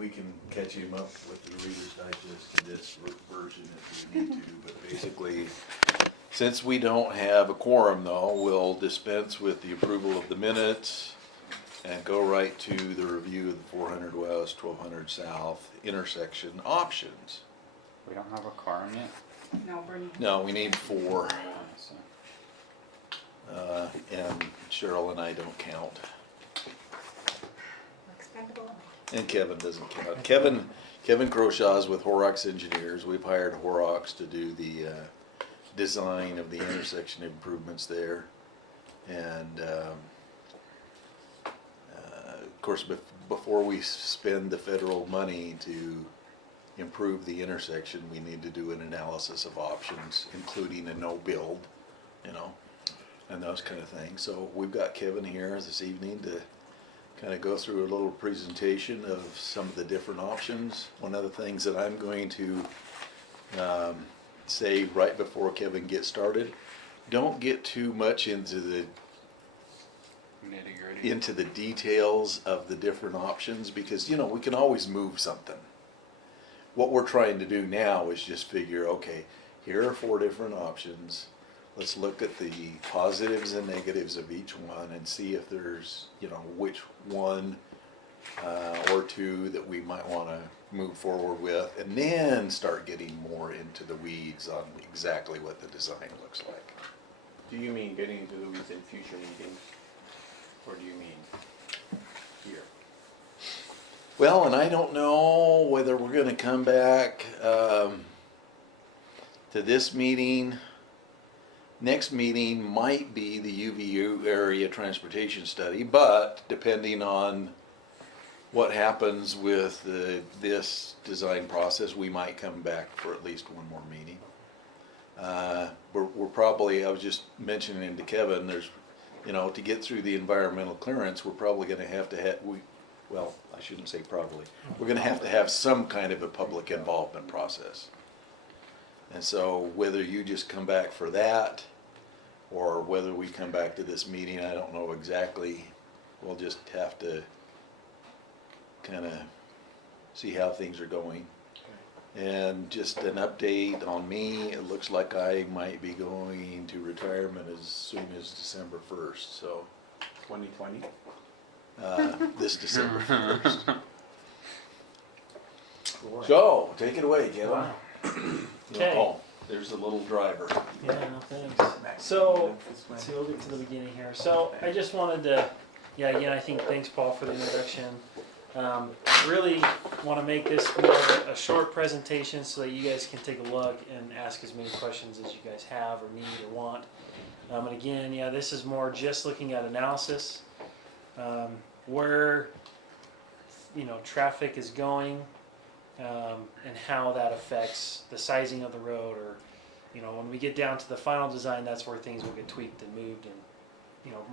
we can catch him up with the Reader's Digest in this version if we need to, but basically, since we don't have a quorum though, we'll dispense with the approval of the minutes and go right to the review of the 400 West, 1200 South intersection options. We don't have a quorum yet? No, Bernie. No, we need 4, So, and Cheryl and I don't count. Expendable. And Kevin doesn't count. Kevin Crowshaw's with Horrocks Engineers. We've hired Horrocks to do the design of the intersection improvements there. And of course, before we spend the federal money to improve the intersection, we need to do an analysis of options, including a no build, you know, and those kind of things. So we've got Kevin here this evening to kind of go through a little presentation of some of the different options. One of the things that I'm going to say right before Kevin gets started, don't get too much into the details of the different options, because you know we can always move something. What we're trying to do now is just figure, okay, here are 4 different options. Let's look at the positives and negatives of each one and see if there's, you know, which one or 2 that we might want to move forward with, and then start getting more into the weeds on exactly what the design looks like. Do you mean getting into the weeds in future meetings? Or do you mean here? Well, and I don't know whether we're going to come back to this meeting. Next meeting might be the UVU area transportation study, but depending on what happens with this design process, we might come back for at least one more meeting. We're probably, I was just mentioning to Kevin, there's, you know, to get through the environmental clearance, we're probably going to have, well, I shouldn't say probably, we're going to have some kind of a public involvement process. And so whether you just come back for that, or whether we come back to this meeting, I don't know exactly. We'll just have to kind of see how things are going. And just an update on me, it looks like I might be going to retirement as soon as December 1st, so 2020? this December 1st. So, take it away, Kevin. Wow. Okay. Oh, there's the little driver. Yeah, no thanks. So, let's see, we'll get to the beginning here. So, I just wanted to, again, I think thanks, Paul, for the introduction. Really want to make this more of a short presentation so that you guys can take a look and ask as many questions as you guys have or need or want. And again, this is more just looking at analysis, where, traffic is going, and how that affects the sizing of the road, or, when we get down to the final design, that's where things will get tweaked and moved and,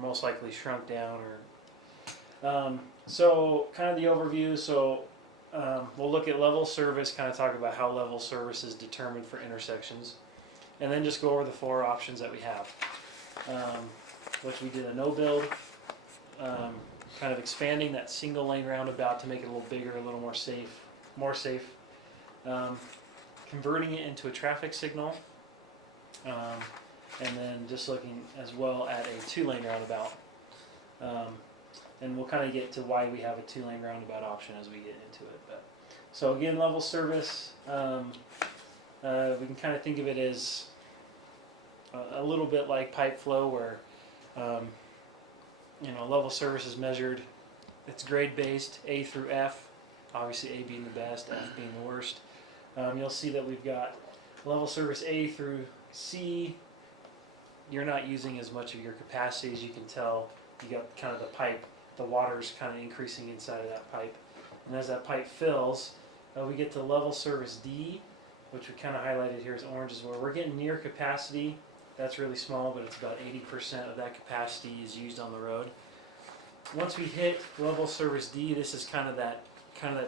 most likely shrunk down or, so kind of the overview. So we'll look at level service, kind of talk about how level service is determined for intersections, and then just go over the 4 options that we have, which we did a no build, kind of expanding that single lane roundabout to make it a little bigger, a little more safe, converting it into a traffic signal, and then just looking as well at a 2-lane roundabout. And we'll kind of get to why we have a 2-lane roundabout option as we get into it. But so again, level service, we can kind of think of it as a little bit like pipe flow, where level service is measured. It's grade based, A through F. Obviously, A being the best, F being the worst. You'll see that we've got level service A through C. You're not using as much of your capacity, as you can tell. You got kind of the pipe. The water's kind of increasing inside of that pipe. And as that pipe fills, we get to level service D, which we kind of highlighted here as orange, is where we're getting near capacity. That's really small, but it's about 80% of that capacity is used on the road. Once we hit level service D, this is kind of that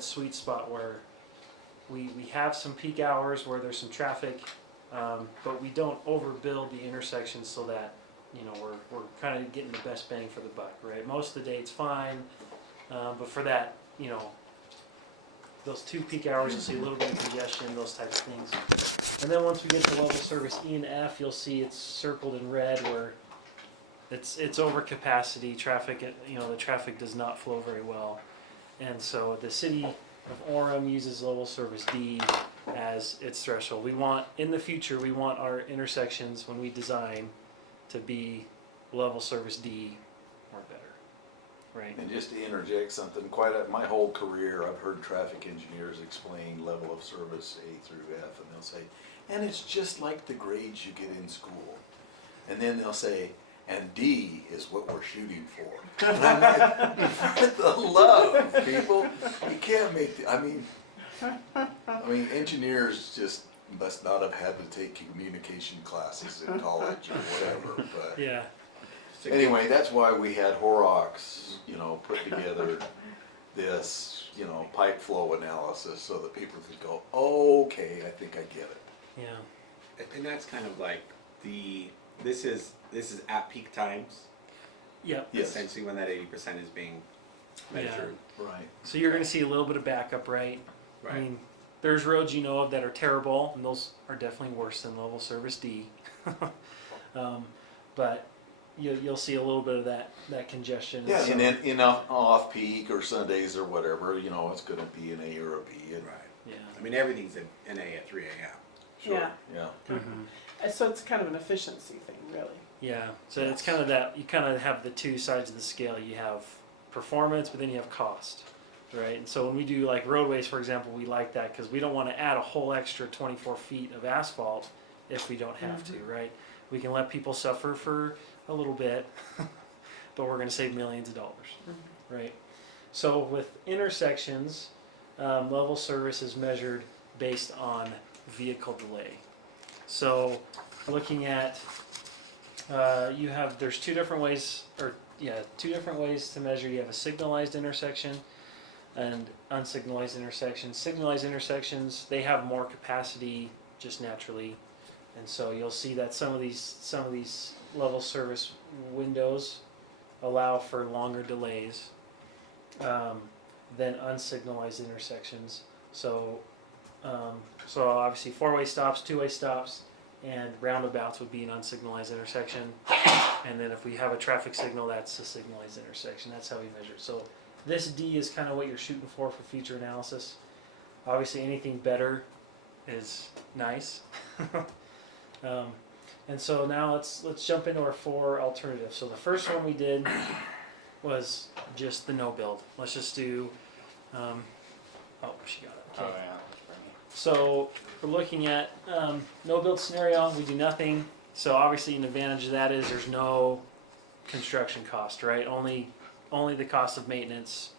sweet spot where we have some peak hours where there's some traffic, but we don't overbuild the intersection so that we're kind of getting the best bang for the buck, right? Most of the day it's fine, but for that, those 2 peak hours, you'll see a little bit of congestion, those types of things. And then once we get to level service E and F, you'll see it's circled in red where it's over capacity traffic. The traffic does not flow very well, and so the city of Orem uses level service D as its threshold. In the future, we want our intersections when we design to be level service D or better, right? And just to interject something, my whole career, I've heard traffic engineers explain level of service A through F, and they'll say, and it's just like the grades you get in school. And then they'll say, and D is what we're shooting for. And I'm like, for the love, people, you can't make I mean, engineers just must not have had to take communication classes in college or whatever, but. Yeah. Anyway, that's why we had Horrocks, put together this, pipe flow analysis so that people could go, oh, okay, I think I get it. Yeah. And that's kind of like this is at peak times, Yep. Yes. essentially when that 80% is being measured. Right. So you're going to see a little bit of backup, right? Right. I mean, there's roads of that are terrible, and those are definitely worse than level service D. But you'll see a little bit of that congestion. Yeah, so, and then in off peak or Sundays or whatever, it's going to be an A or a B. And, Right. yeah. I mean, everything's an A at 3 a.m. Sure. Yeah. Yeah. Mhm. So it's kind of an efficiency thing, really. Yeah. So it's kind of that you kind of have the two sides of the scale. You have performance, but then you have cost, right? And so when we do like roadways, for example, we like that because we don't want to add a whole extra 24 feet of asphalt if we don't have to, right? We can let people suffer for a little bit, but we're going to save millions of dollars, right? So with intersections, level service is measured based on vehicle delay. So looking at, there's two different ways to measure. You have a signalized intersection and unsignalized intersections. Signalized intersections, they have more capacity just naturally, and so you'll see that some of these level service windows allow for longer delays than unsignalized intersections. So obviously 4-way stops, 2-way stops, and roundabouts would be an unsignalized intersection. And then if we have a traffic signal, that's a signalized intersection. That's how we measure it. So this D is kind of what you're shooting for future analysis. Obviously anything better is nice. And so now let's jump into our 4 alternatives. So the first one we did was just the no build. Let's just do, she got it, okay. Oh yeah, that's pretty neat. So we're looking at no build scenario, we do nothing. So obviously an advantage of that is there's no construction cost, right? Only the cost of maintenance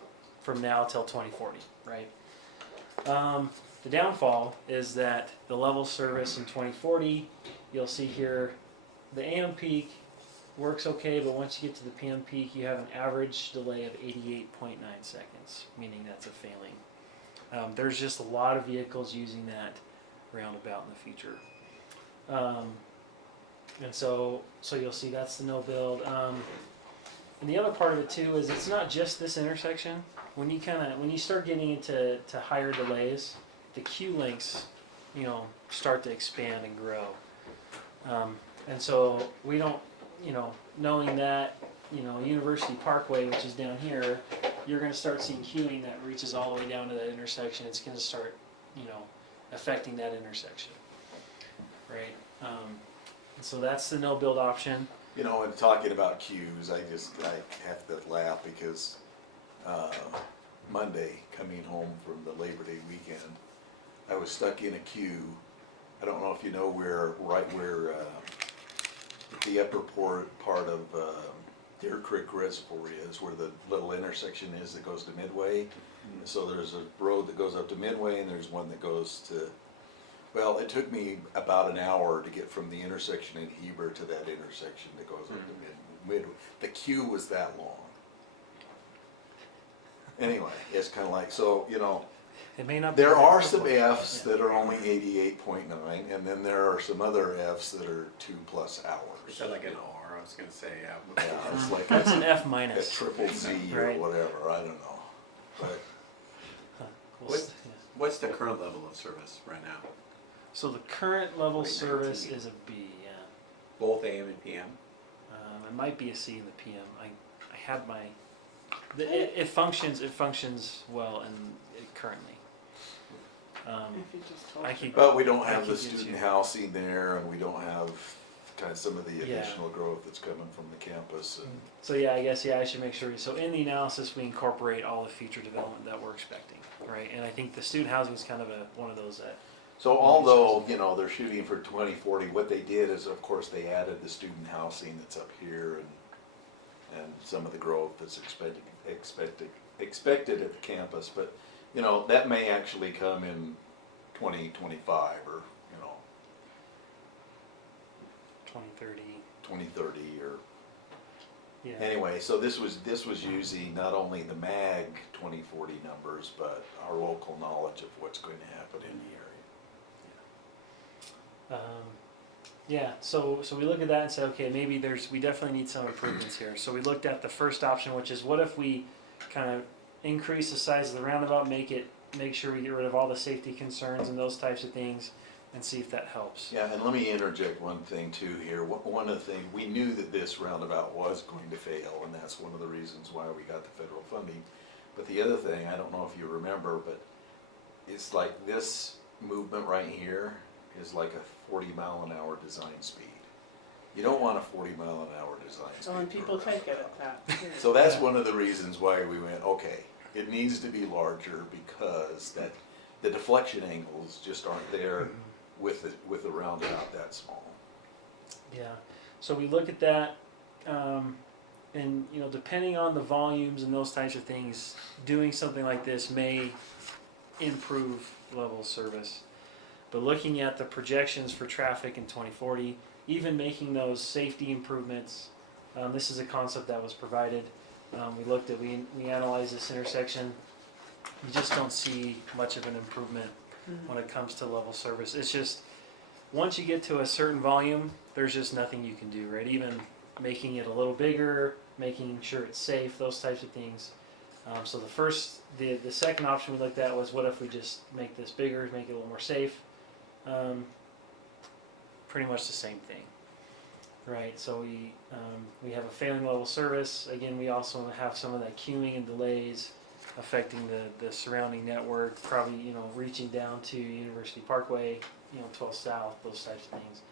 from now till 2040, right? The downfall is that the level service in 2040, you'll see here, the AM peak works okay, but once you get to the PM peak, you have an average delay of 88.9 seconds, meaning that's a failing. There's just a lot of vehicles using that roundabout in the future. And so you'll see that's the no build. And the other part of it too is it's not just this intersection. When you start getting into higher delays, the queue lengths, start to expand and grow. And so we don't, knowing that, University Parkway, which is down here, you're going to start seeing queuing that reaches all the way down to that intersection. It's going to start, affecting that intersection, right? And so that's the no build option. And talking about queues, I have to laugh because Monday, coming home from the Labor Day weekend, I was stuck in a queue. I don't know if you know where the upper part of Deer Creek Reservoir is, where the little intersection is that goes to Midway. So there's a road that goes up to Midway, and there's one that goes to, well, it took me about an hour to get from the intersection in Heber to that intersection that goes up to Midway. The queue was that long. Anyway, it's kind of like, so, It may not be there that are quick. some Fs that are only 88.9, and then there are some other Fs that are 2+ hours. Is that like an R? I was going to say, Yeah, it's like That's an F a minus. triple Z or Right. whatever, I don't know. But We'll What- s- yeah. what's the current level of service right now? So the current level Grade service 19. is a B, yeah. Both AM and PM? It might be a C in the PM. I have my, it functions well currently. If you just told I me. could, But we don't I have the could get student you- housing there, and we don't have kind of some of the Yeah. additional growth that's coming from the campus. And So yeah, I guess, yeah, I should make sure. So in the analysis, we incorporate all the future development that we're expecting, right? And I think the student housing is kind of one of those that, so although, you know, they're shooting for 2040, what they did is, of course, they added the student housing that's up here and some of the growth that's expected at the campus. But, you know, that may actually come in 2025 or, you know, 2030, 2030 or, yeah. anyway, so this was using not only the MAG 2040 numbers, but our local knowledge of what's going to happen in the area. Yeah, so we look at that and say, okay, maybe we definitely need some improvements here. So we looked at the first option, which is what if we kind of increase the size of the roundabout, make sure we get rid of all the safety concerns and those types of things, and see if that helps. Yeah, and let me interject one thing too here. One of the things, we knew that this roundabout was going to fail, and that's one of the reasons why we got the federal funding. But the other thing, I don't know if you remember, but it's like this movement right here is like a 40-mile-an-hour design speed. You don't want a 40-mile-an-hour design speed. So when for a people take it roundabout. at that. So that's Yeah. one of the reasons why we went, okay, it needs to be larger because that the deflection angles just aren't there with a roundabout that small. Yeah, so we look at that, and you know, depending on the volumes and those types of things, doing something like this may improve level of service. But looking at the projections for traffic in 2040, even making those safety improvements, this is a concept that was provided. We analyzed this intersection. You just don't see much of an improvement when it comes to level service. It's just, once you get to a certain volume, there's just nothing you can do, right? Even making it a little bigger, making sure it's safe, those types of things. So the second option we looked at was, what if we just make this bigger, make it a little more safe? Pretty much the same thing, right? So we have a failing level service. Again, we also have some of that queuing and delays affecting the surrounding network, probably, you know, reaching down to University Parkway, you know, 12 South, those types of things.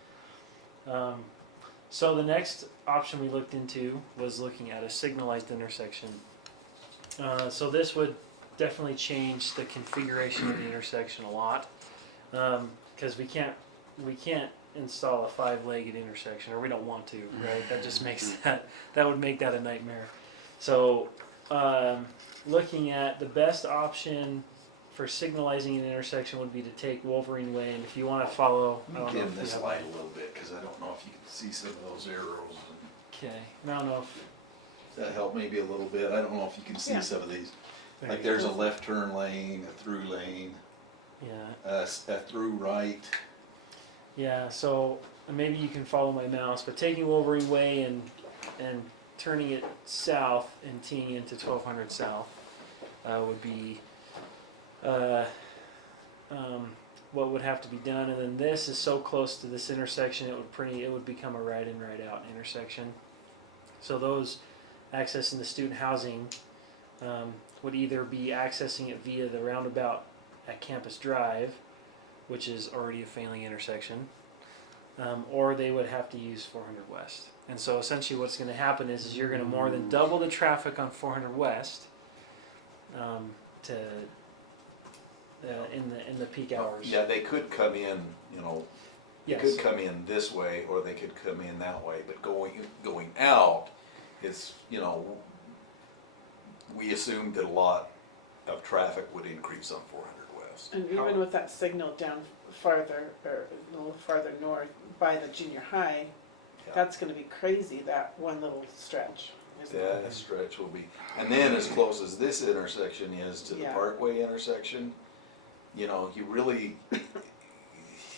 So the next option we looked into was looking at a signalized intersection. So this would definitely change the configuration of the intersection a lot, because we can't install a 5-legged intersection, or we don't want to, right? That just makes that would make that a nightmare. So looking at the best option for signalizing an intersection would be to take Wolverine Way, and if you want to follow, I don't know Dim if you this have light a little bit, because I don't know if you can see some of those arrows. Okay, I don't know if Does that help maybe a little bit? I don't know if you can see Yeah. some of these. there Like you there's a left turn lane, a through lane, go. Yeah. a through right. Yeah, so maybe you can follow my mouse, but taking Wolverine Way and turning it south and teeing into 1200 South would be what would have to be done. And then this is so close to this intersection, it would become a right in, right out intersection. So those accessing the student housing would either be accessing it via the roundabout at Campus Drive, which is already a failing intersection, or they would have to use 400 West. And so essentially what's going to happen is you're going to more than double the traffic on 400 West in the peak hours. Yeah, they could come in, you know, they Yes. could come in this way or they could come in that way, but going out is, you know, we assumed that a lot of traffic would increase on 400 West. And even with that signal down farther, or a little farther north by the junior high, Yeah. that's gonna be crazy, that one little stretch, isn't it? That stretch will be, and then as close as this intersection is to the Yeah. Parkway intersection, you know, you really,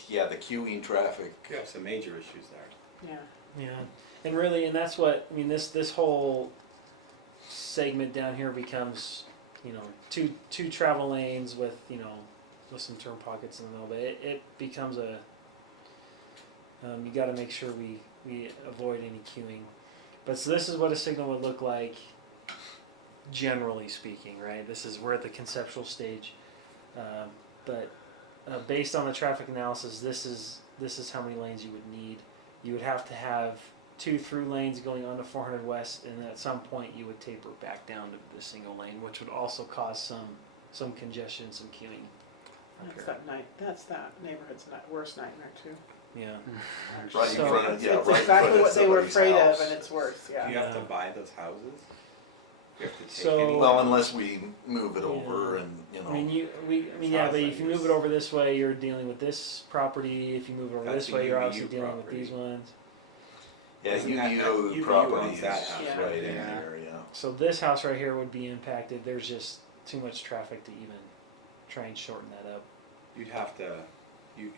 yeah, the queuing traffic. You have some major issues there. Yeah, Yeah, and really, and that's what I mean. This whole segment down here becomes, you know, two travel lanes with, you know, with some turn pockets in the middle, but it becomes a, you gotta make sure we avoid any queuing. But so this is what a signal would look like, generally speaking, right? This is, we're at the conceptual stage. But based on the traffic analysis, this is how many lanes you would need. You would have to have 2 through lanes going onto 400 West, and at some point you would taper back down to the single lane, which would also cause some congestion, some queuing. up here. That's that neighborhood's worst nightmare too. Yeah. Right in So- front of, It's yeah, right in exactly front of what they were somebody's afraid house. of, and it's worse, Do you yeah. have to Yeah. buy those houses? You have to take So- any. Well, unless we move it over Yeah. and, you know. I mean, It's yeah, not but like if you move it's- it over this way, you're dealing with this property. If you move it over That's this a way, you're UVU obviously dealing with property. these ones. Yeah, Isn't that- UVU UVU property owns is that house Yeah. right in Yeah. there, yeah. So this house right here would be impacted. There's just too much traffic to even try and shorten that up. You'd have to, you.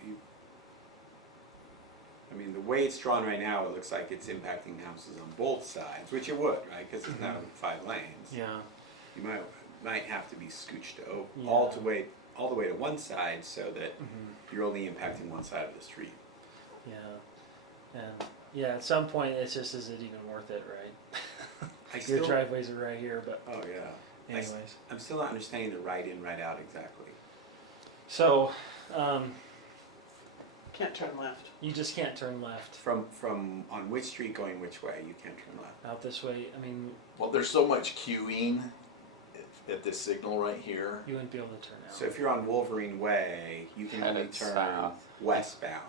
I mean, the way it's drawn right now, it looks like it's impacting houses on both sides, which it would, right? Because it's now 5 lanes. Yeah. You might have to be scooched Yeah. all the way to one side, so that Mm-hmm. you're only impacting one side of the street. Yeah. And yeah, at some point, it's just, is it even worth it, right? I Your still, driveways are right here, but oh yeah. anyways. I'm still not understanding the right in, right out exactly. So, Can't turn left. you just can't turn left From on which street going which way? You can't turn left. out this way. I mean, Well, there's so much queuing at this signal right here. you wouldn't be able to turn out. So if you're on Wolverine Way, you can only Headed turn south. westbound.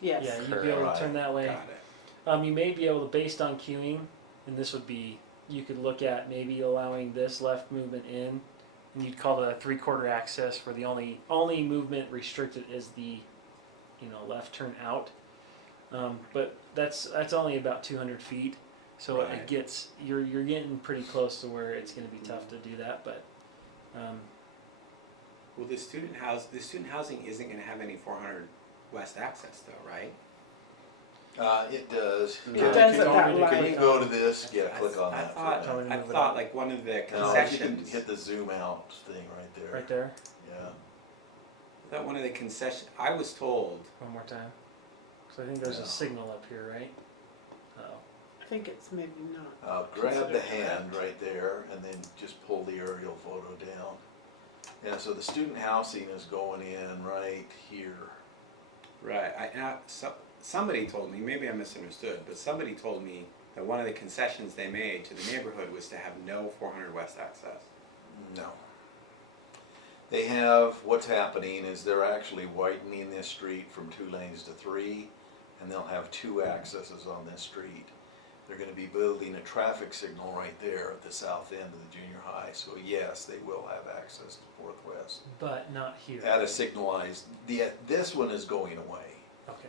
Yes. Yeah, you'd be able to Correct. turn that way. Got it. You may be able to, based on queuing, and this would be, you could look at maybe allowing this left movement in, and you'd call it a 3/4 access, where the only movement restricted is the, left turn out. But that's only about 200 feet, so Right. it gets, you're getting pretty close to where it's going to be tough to do that. But Well, the student housing isn't going to have any 400 west access though, right? It does. It Yeah, does you at can that already Can line. you go to this? Yeah, click on I that. thought, for a minute. I Move it thought up. like one of the No, you can concessions. hit the zoom out thing right there. right there, Yeah. I thought one of the concession. I was told. one more time. So I think there's No. a signal up here, right? Oh. I think it's maybe not. Grab the Consider hand right there and then just pull the aerial photo down. Yeah, so the student housing is going in right here. Right. Somebody told me, maybe I misunderstood, but somebody told me that one of the concessions they made to the neighborhood was to have no 400 west access. No. They have, what's happening is they're actually widening this street from 2 lanes to 3, and they'll have 2 accesses on this street. They're gonna be building a traffic signal right there at the south end of the junior high, so yes, they will have access to Fourth West. But not here. At a signalized, this one is going away. Okay.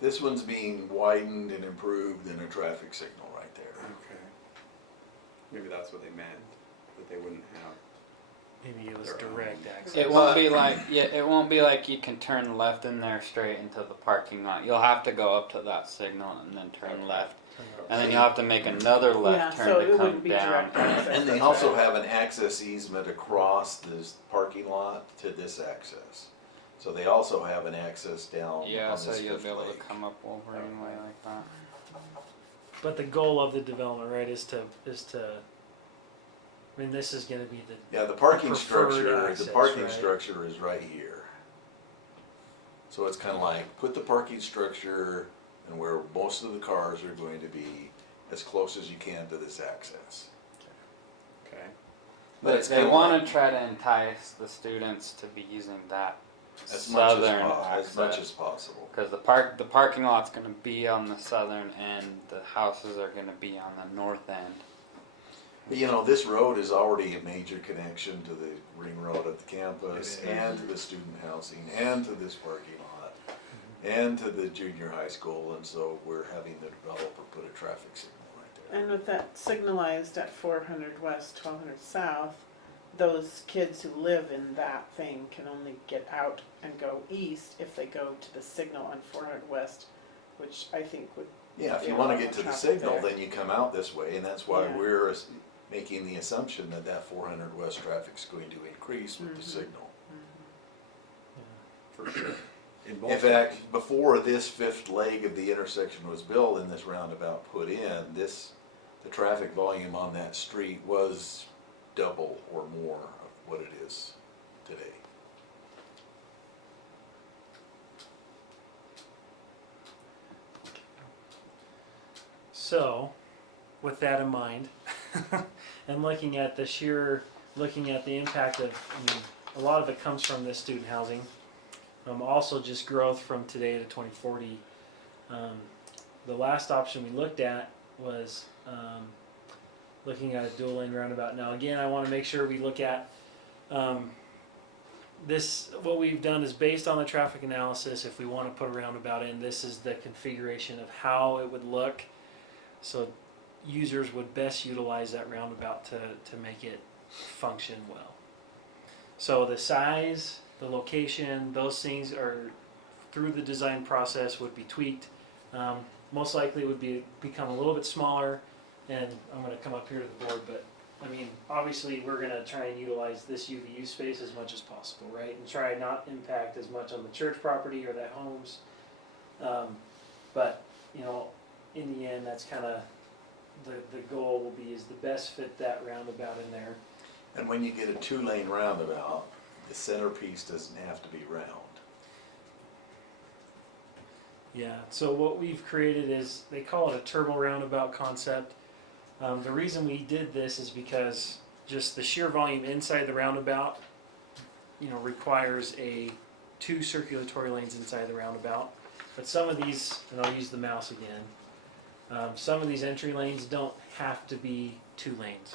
This one's being widened and improved in a traffic signal right there. Okay. Maybe that's what they meant, that they wouldn't have. Maybe it was Their own. direct access. It won't be like it won't be like you can turn left in there straight into the parking lot. You'll have to go up to that signal and then turn left, and then you'll have to make another left Yeah, turn so to it come wouldn't be down. direct access. And they that's also right. have an access easement across this parking lot to this access. So they also have an access down Yeah, on so this you'll fifth be able to lake. come up Wolverine Way like that. But the goal of the development, right, is to. I mean, this is going to be the. Yeah, the parking preferred structure, access, the parking right? structure is right here. So it's kind of like, put the parking structure and where most of the cars are going to be as close as you can to this access. Okay. But it's They kinda want like- to try to entice the students to be using that As much southern as much access. as possible. Because the parking lot's going to be on the southern end, the houses are going to be on the north end. But, you know, this road is already a major connection to the ring road at the campus It is. and to the student housing and to this parking lot and to the junior high school, and so we're having the developer put a traffic signal right there. And with that signalized at 400 west, 1200 south, those kids who live in that thing can only get out and go east if they go to the signal on 400 west, which I think would, Yeah, if Yeah, you a wanna lot get more to the traffic signal, there. then you come out this way, and that's why Yeah. we're making the assumption that that 400 west traffic's going to increase with the Mhm. signal. for sure. In both In fact, before this fifth leg of the intersection was built and this roundabout put in, the traffic volume on that street was double or more of what it is today. So, with that in mind, and looking at the impact of, I mean, a lot of it comes from this student housing. Also just growth from today to 2040. The last option we looked at was looking at a dual lane roundabout. Now again, I want to make sure we look at this. What we've done is based on the traffic analysis. If we want to put a roundabout in, this is the configuration of how it would look. So users would best utilize that roundabout to make it function well. So the size, the location, those things are through the design process would be tweaked. Most likely would become a little bit smaller, and I'm going to come up here to the board, but I mean, obviously we're going to try and utilize this UVU space as much as possible, right? And try not impact as much on the church property or that homes. But, you know, in the end, that's kind of the goal will be is the best fit that roundabout in there. And when you get a 2-lane roundabout, the centerpiece doesn't have to be round. Yeah, so what we've created is, they call it a turbo roundabout concept. The reason we did this is because just the sheer volume inside the roundabout, you know, requires 2 circulatory lanes inside the roundabout. But some of these, and I'll use the mouse again, some of these entry lanes don't have to be 2 lanes.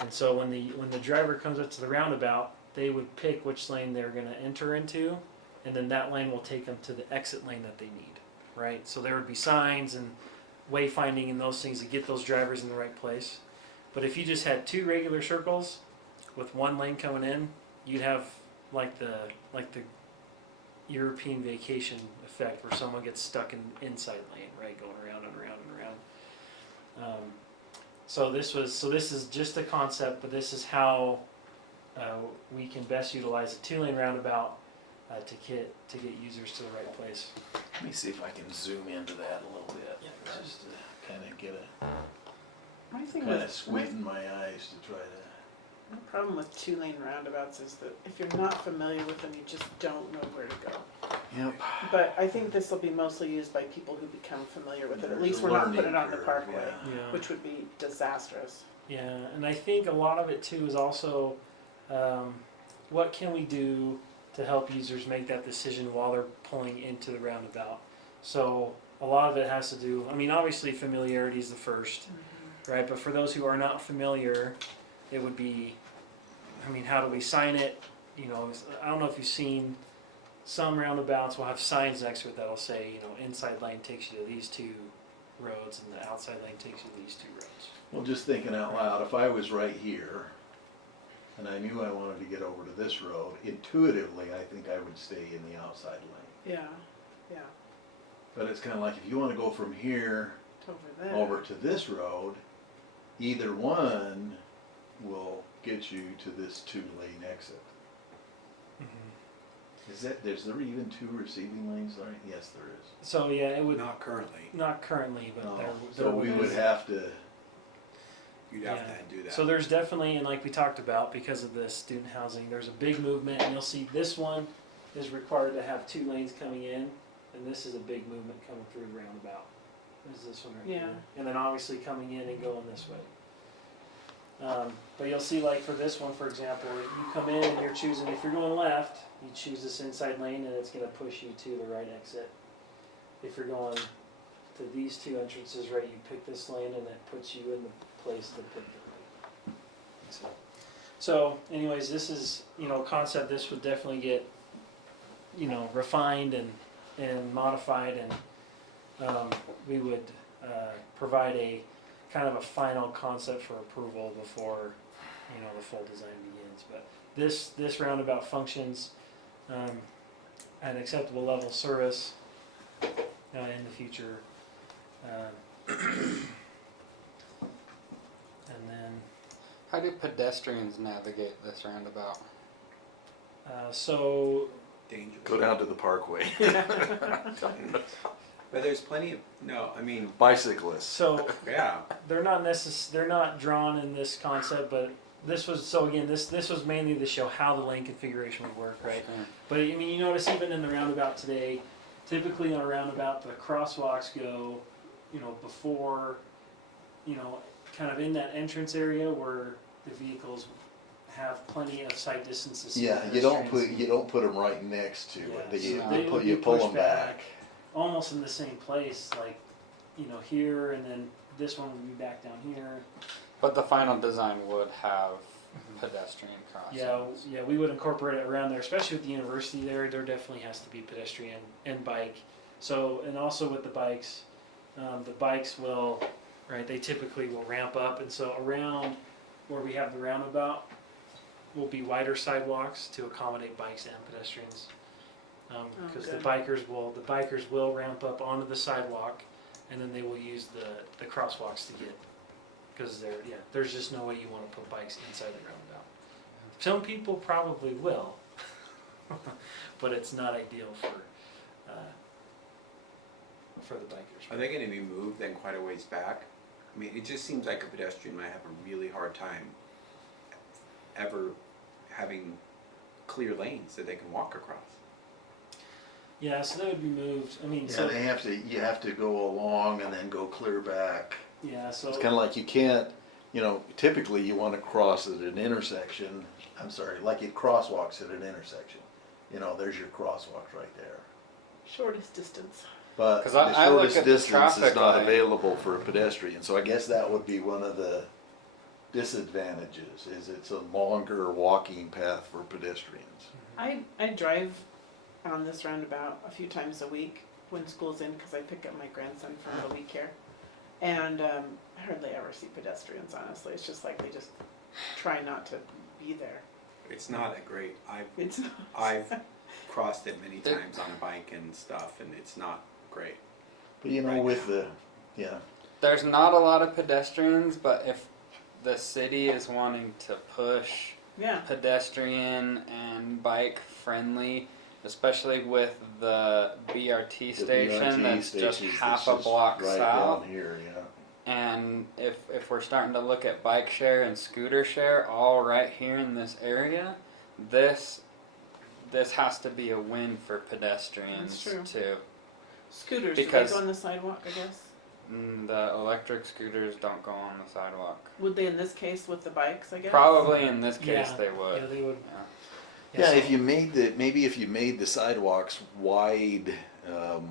And so when the driver comes up to the roundabout, they would pick which lane they're going to enter into, and then that lane will take them to the exit lane that they need, right? So there would be signs and wayfinding and those things to get those drivers in the right place. But if you just had 2 regular circles with 1 lane coming in, you'd have like the European vacation effect where someone gets stuck in the inside lane, right, going around and around and around. So this is just a concept, but this is how we can best utilize a 2-lane roundabout to get users to the right place. Let me see if I can zoom into that a little bit, just to kind of get My thing kind of with squinting my eyes to try to. my problem with 2-lane roundabouts is that if you're not familiar with them, you just don't know where to go. Yep. But I think this will be mostly used by people who become familiar with it. At There's least a we're not learning putting it on the curve, parkway, yeah. Yeah. which would be disastrous. Yeah, and I think a lot of it too is also what can we do to help users make that decision while they're pulling into the roundabout. So a lot of it has to do, I mean, obviously familiarity is the first, right? But for those who are not familiar, it would be, I mean, how do we sign it? You know, I don't know if you've seen some roundabouts will have signs next to it that'll say, you know, inside lane takes you to these 2 roads and the outside lane takes you to these 2 roads. Well, just thinking out loud, if I was right here and I knew I wanted to get over to this road, intuitively I think I would stay in the outside lane. Yeah, But it's kind of like if you want to go from here over there. over to this road, either one will get you to this 2-lane exit. Is there even 2 receiving lanes, Larry? Yes, there is. So yeah, it would Not currently. not currently, but No, there so we would have to, You'd have Yeah. to do that. So there's definitely, and like we talked about, because of the student housing, there's a big movement, and you'll see this one is required to have 2 lanes coming in, and this is a big movement coming through the roundabout. This is this one right Yeah. here, and then obviously coming in and going this way. But you'll see, like for this one, for example, you come in and you're choosing, if you're going left, you choose this inside lane, and it's going to push you to the right exit. If you're going to these 2 entrances, right, you pick this lane, and it puts you in the place to pick the right exit. So, anyways, this is, you know, concept. This would definitely get, you know, refined and modified, and we would provide a kind of a final concept for approval before, you know, the full design begins. But this roundabout functions at an acceptable level of service in the future. And then, How do pedestrians navigate this roundabout? so dangerous. Go down to the parkway. But there's plenty of, no, I mean, Bicyclists. So yeah, they're not drawn in this concept, but this was, so again, this was mainly to show how the lane configuration would work, right? Sure. But I mean, you notice even in the roundabout today, typically on a roundabout, the crosswalks go, before, kind of in that entrance area where the vehicles have plenty of sight distance to see Yeah, the you don't pedestrians. put them right next to Yeah, it. so You, they you, would put, you be pull pushed them back. almost in the same place, like, here, and then this one would be back down here. But the final design would have pedestrian crossings. Yeah, we would incorporate it around there, especially with the university there. There definitely has to be pedestrian and bike. So, and also with the bikes will, right? They typically will ramp up, and so around where we have the roundabout will be wider sidewalks to accommodate bikes and pedestrians. Because good. the bikers will ramp up onto the sidewalk, and then they will use the crosswalks to get. Because there's just no way you want to put bikes inside the roundabout. Some people probably will, but it's not ideal for the bikers. are they gonna be moved then quite a ways back? I mean, it just seems like a pedestrian might have a really hard time ever having clear lanes that they can walk across. Yeah, so they would be moved. I mean, Yeah, so you have to go along and then go clear back. yeah, so It's kind of like you can't, typically you want to cross at an intersection. I'm sorry, like it crosswalks at an intersection. There's your crosswalk right there. Shortest distance. But 'Cause the I look shortest at the distance is traffic not light. available for a pedestrian. So I guess that would be one of the disadvantages, is it's a longer walking path for pedestrians. I drive on this roundabout a few times a week when school's in, because I pick up my grandson from the week care. And I hardly ever see pedestrians, honestly. It's just like they just try not to be there. It's not a great, It's not. I've crossed it many times on a bike and stuff, and it's not great. But Right with now. There's not a lot of pedestrians, but if the city is wanting to push Yeah. pedestrian and bike friendly, especially with the BRT station that's just half a block right south. down here, yeah. And if we're starting to look at bike share and scooter share all right here in this area, this has to be a win for pedestrians That's true. too. Scooters, Because- do they go on the sidewalk, I guess? The electric scooters don't go on the sidewalk. Would they in this case with the bikes, I guess? Probably in this case Yeah. they would. yeah, they would. Yeah. Yeah, so- if you made the sidewalks wide,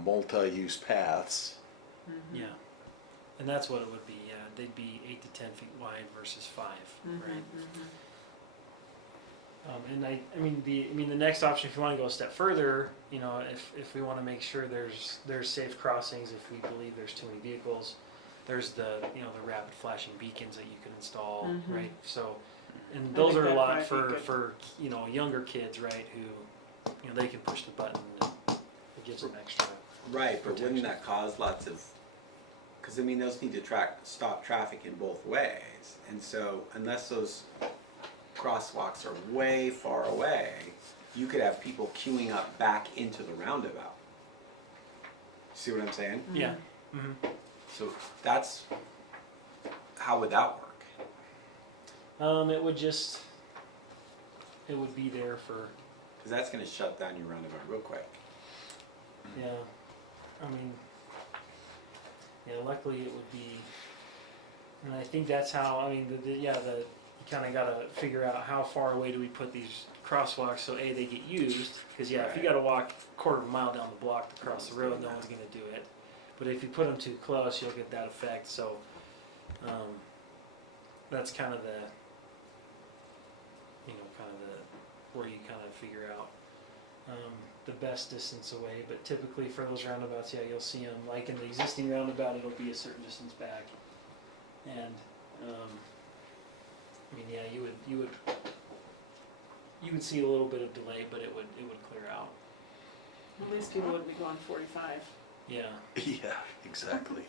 multi-use paths. Mhm. Yeah, and that's what it would be. Yeah, they'd be 8 to 10 feet wide versus 5, Mhm, right? mhm. And I mean the next option, if you want to go a step further, if we want to make sure there's safe crossings, if we believe there's too many vehicles, there's the rapid flashing beacons that you can install, Mhm. right? So, and I those think are a that lot might be for good. younger kids, right? Who they can push the button and it gives them extra. Right, but wouldn't Protection. that cause lots of, because I mean, those need to stop traffic in both ways. And so unless those crosswalks are way far away, you could have people queuing up back into the roundabout. See what I'm saying? Yeah. Mm-hmm. So that's, how would that work? It would be there for, Because that's gonna shut down your roundabout real quick. yeah, I mean, yeah, luckily it would be, and I think that's how, I mean, you kind of got to figure out how far away do we put these crosswalks so A, they get used, because if you Right. got to walk a quarter of a mile down the block to cross the road, no one's going to do it. But if you put them too close, you'll get that effect, so that's kind of where you kind of figure out the best distance away. But typically for those roundabouts, yeah, you'll see them, like in the existing roundabout, it'll be a certain distance back. And, I mean, yeah, you would see a little bit of delay, but it would clear out. At least people would be going 45. Yeah, Yeah, exactly.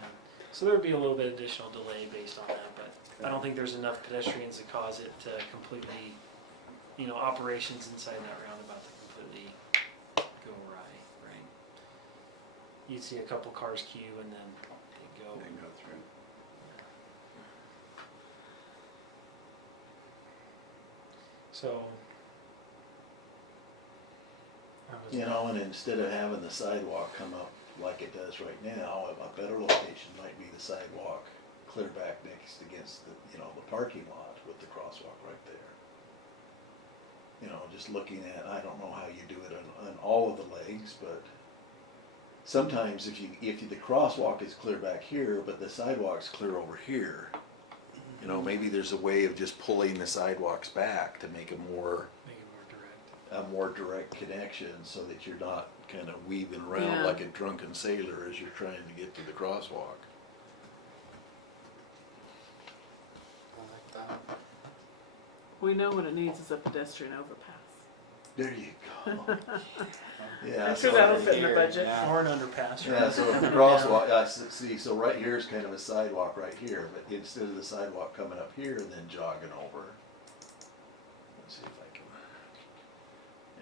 yeah. So there would be a little bit of additional delay based on that, but I don't think there's enough pedestrians to cause it to completely, operations inside that roundabout to completely immediately go right. You'd see a couple cars queue and then they go. Then go through. So. You know, and instead of having the sidewalk come up like it does right now, a better location might be the sidewalk clear back next against the, the parking lot with the crosswalk right there. Just looking at, I don't know how you do it on all of the legs, but sometimes if the crosswalk is clear back here, but the sidewalk's clear over here, maybe there's a way of just pulling the sidewalks back to make it more direct. a more direct connection so that you're not kind of weaving around Yeah. like a drunken sailor as you're trying to get to the crosswalk. I like that. We know what it needs is a pedestrian overpass. There you go. Yeah. I'm sure so- that'll fit in the Here, budget. yeah. Or an underpass. Yeah, so if the crosswalk, see, so right here is kind of a sidewalk right here, but instead of the sidewalk coming up here and then jogging over. Let's see if I can.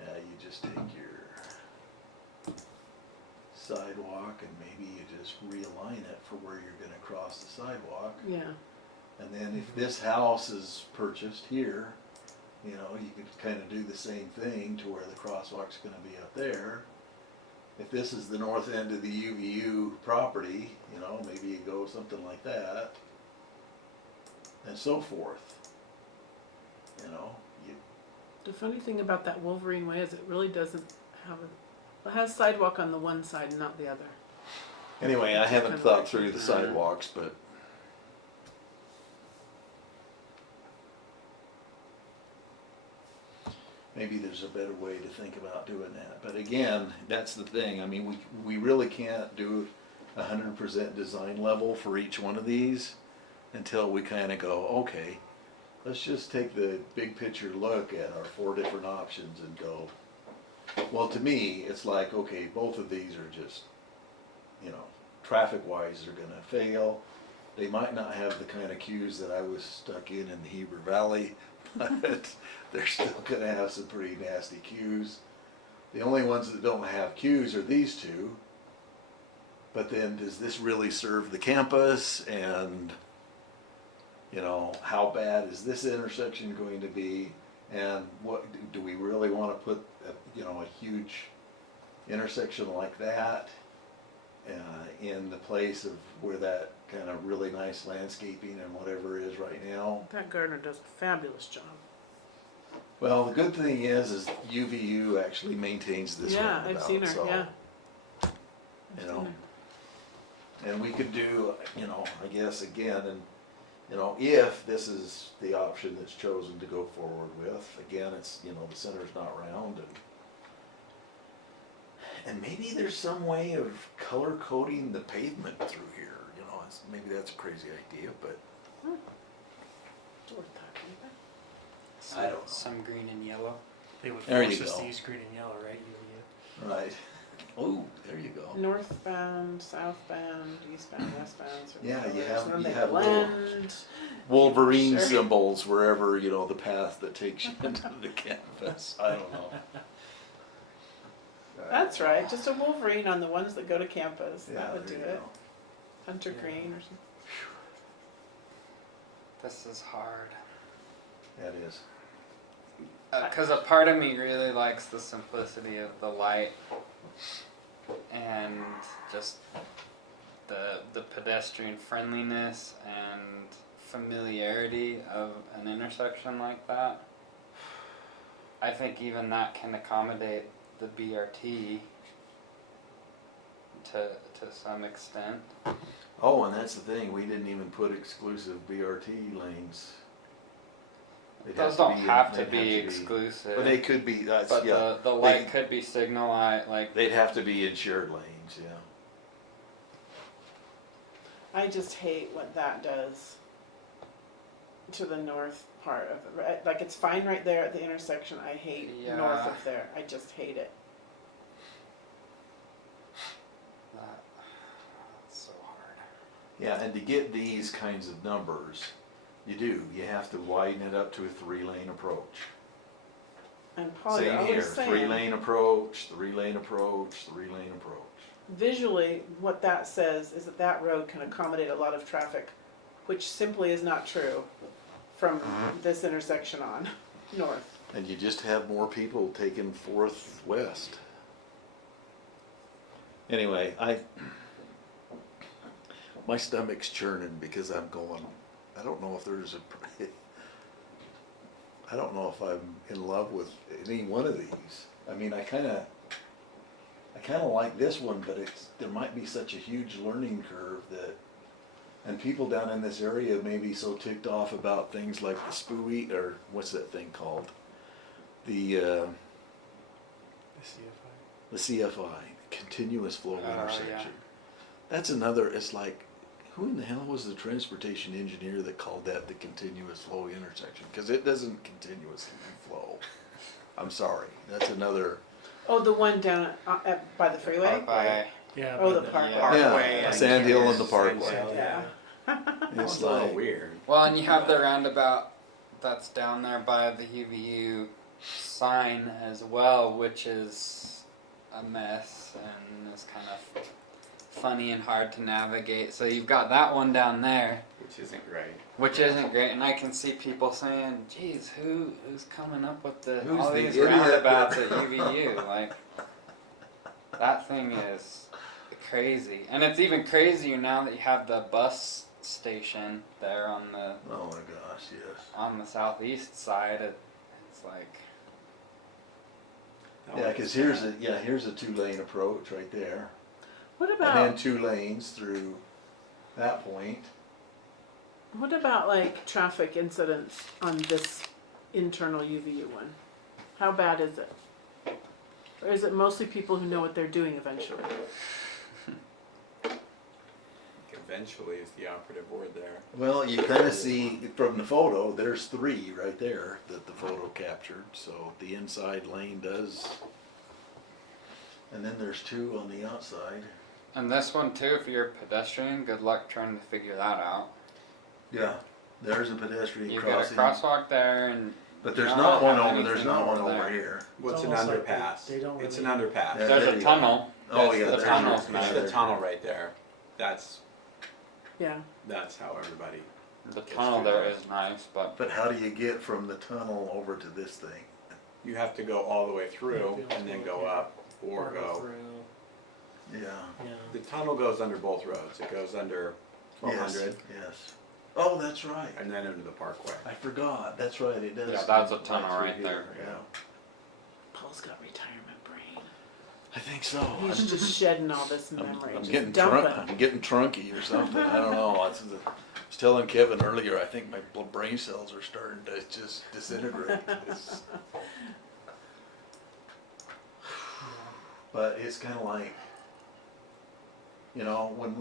Yeah, you just take your sidewalk and maybe you just realign it for where you're gonna cross the sidewalk. Yeah. And then if this house is purchased here, you could kind of do the same thing to where the crosswalk's gonna be up there. If this is the north end of the UVU property, maybe you go something like that. And so forth. The funny thing about that Wolverine Way is it really doesn't have it has sidewalk on the one side and not the other. Anyway, I haven't Kind of thought like- through the sidewalks, but maybe there's a better way to think about doing that. But again, that's the thing. I mean, we really can't do 100% design level for each one of these until we kind of go, okay, let's just take the big picture look at our 4 different options and go, well, to me, it's like, okay, both of these are just, traffic-wise, they're gonna fail. They might not have the kind of queues that I was stuck in the Heber Valley, but they're still gonna have some pretty nasty queues. The only ones that don't have queues are these two. But then does this really serve the campus? And, how bad is this intersection going to be? And what, do we really wanna put, a huge intersection like that in the place of where that kind of really nice landscaping and whatever is right now? That gardener does a fabulous job. Well, the good thing is UVU actually maintains this Yeah, roundabout. I've seen her, so, yeah. You know, and we could do, I guess again, and, if this is the option that's chosen to go forward with, again, it's, the center's not round and maybe there's some way of color coding the pavement through here, maybe that's a crazy idea, but It's worth talking about. I don't know. Some green and yellow. They would There force you us go. to use green and yellow, right? UVU. right. Oh, there you go. Northbound, southbound, eastbound, westbound. certain Yeah, you colors, have- and then you they have little- blend. Wolverine Sure. symbols wherever, the path that takes you into the campus. I don't know. That's right, just a Wolverine on the ones that go to campus. Yeah, That would do there you it. go. Hunter Yeah. green or something. This is hard. That is. Because a part of me really likes the simplicity of the light and just the pedestrian friendliness and familiarity of an intersection like that. I think even that can accommodate the BRT to some extent. Oh, and that's the thing, we didn't even put exclusive BRT lanes. They'd Those to don't be- have to they'd be exclusive. But they could be, that's, But yeah. the light they- could be signal light, like They'd have to be insured lanes, yeah. I just hate what that does to the north part of it. Right? Like it's fine right there at the intersection. I hate Yeah. north of there. I just hate it. that. That's so hard. Yeah, and to get these kinds of numbers, you have to widen it up to a 3-lane approach. And Paul, you're Same here, always saying, 3-lane approach, 3-lane approach, 3-lane approach. visually, what that says is that that road can accommodate a lot of traffic, which simply is not true from this intersection on, north. And you just have more people taking 4th west. Anyway, my stomach's churning because I'm going, I don't know if there's I don't know if I'm in love with any one of these. I mean, I kind of like this one, but there might be such a huge learning curve that, and people down in this area may be so ticked off about things like the spooey, or what's that thing called? The CFI, continuous flow intersection. Yeah. That's another, it's like, who in the hell was the transportation engineer that called that the continuous flow intersection? Because it doesn't continuously flow. I'm sorry, that's another. Oh, the one down by the freeway? By, Yeah. Oh, the but parkway. Parkway Yeah, and Sand Hill and the Sand Parkway. Hill, Yeah. It's It's a little like, weird. well, and you have the roundabout that's down there by the UVU sign as well, which is a mess and is kind of funny and hard to navigate. So you've got that one down there, Which isn't great. which isn't great, and I can see people saying, "Geez, who's coming up with Who's all the these idiot roundabouts that-" at UVU?" Like that thing is crazy, and it's even crazier now that you have the bus station there on the oh my gosh, yes. southeast side. It's like Yeah, because here's a 2-lane approach right there. What And then about, 2 lanes through that point. like traffic incidents on this internal UVU one? How bad is it? Or is it mostly people who know what they're doing eventually? Eventually is the operative word there. Well, you kind of see from the photo, there's 3 right there that the photo captured. So the inside lane does. And then there's 2 on the outside. and this one too. If you're a pedestrian, good luck trying to figure that out. Yeah, there's a pedestrian You've got a crossing. crosswalk there, and But there's you not don't one have over, there's anything not one over over there. here. Well, it's It's an almost like underpass. they don't It's an really- underpass. Yeah. there's there a you tunnel. Oh, That's yeah, the there's tunnel. yours. It's the tunnel right there. That's Yeah. how everybody. The tunnel there is nice, but But how do you get from the tunnel over to this thing? You have to go all the way through and then go up or go. through. Yeah. Yeah. The tunnel goes under both roads. It goes under 1200 Yes. Oh, that's right. and then under the parkway. I forgot. That's right. It does. Yeah, that's a go tunnel through right here, there. Yeah. Paul's got retirement brain. I think so. He's just shedding all this I'm memory. I'm just getting dumping. I'm getting trunky or something. I don't know. I was telling Kevin earlier. I think my brain cells are starting to just disintegrate. But it's kind of like, you know, when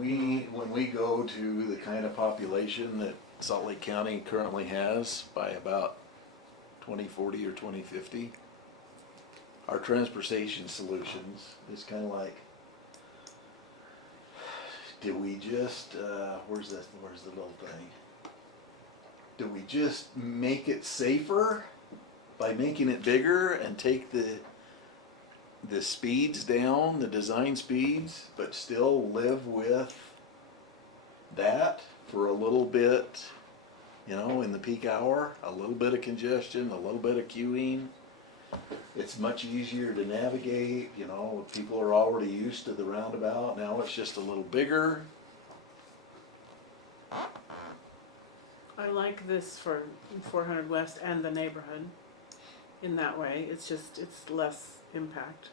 we go to the kind of population that Salt Lake County currently has by about 2040 or 2050, our transportation solutions is kind of like, do we just where's the little thing? Do we just make it safer by making it bigger and take the speeds down, the design speeds, but still live with that for a little bit, you know, in the peak hour, a little bit of congestion, a little bit of queuing. It's much easier to navigate, you know, people are already used to the roundabout, now it's just a little bigger. I like this for 400 West and the neighborhood in that way. It's less impact.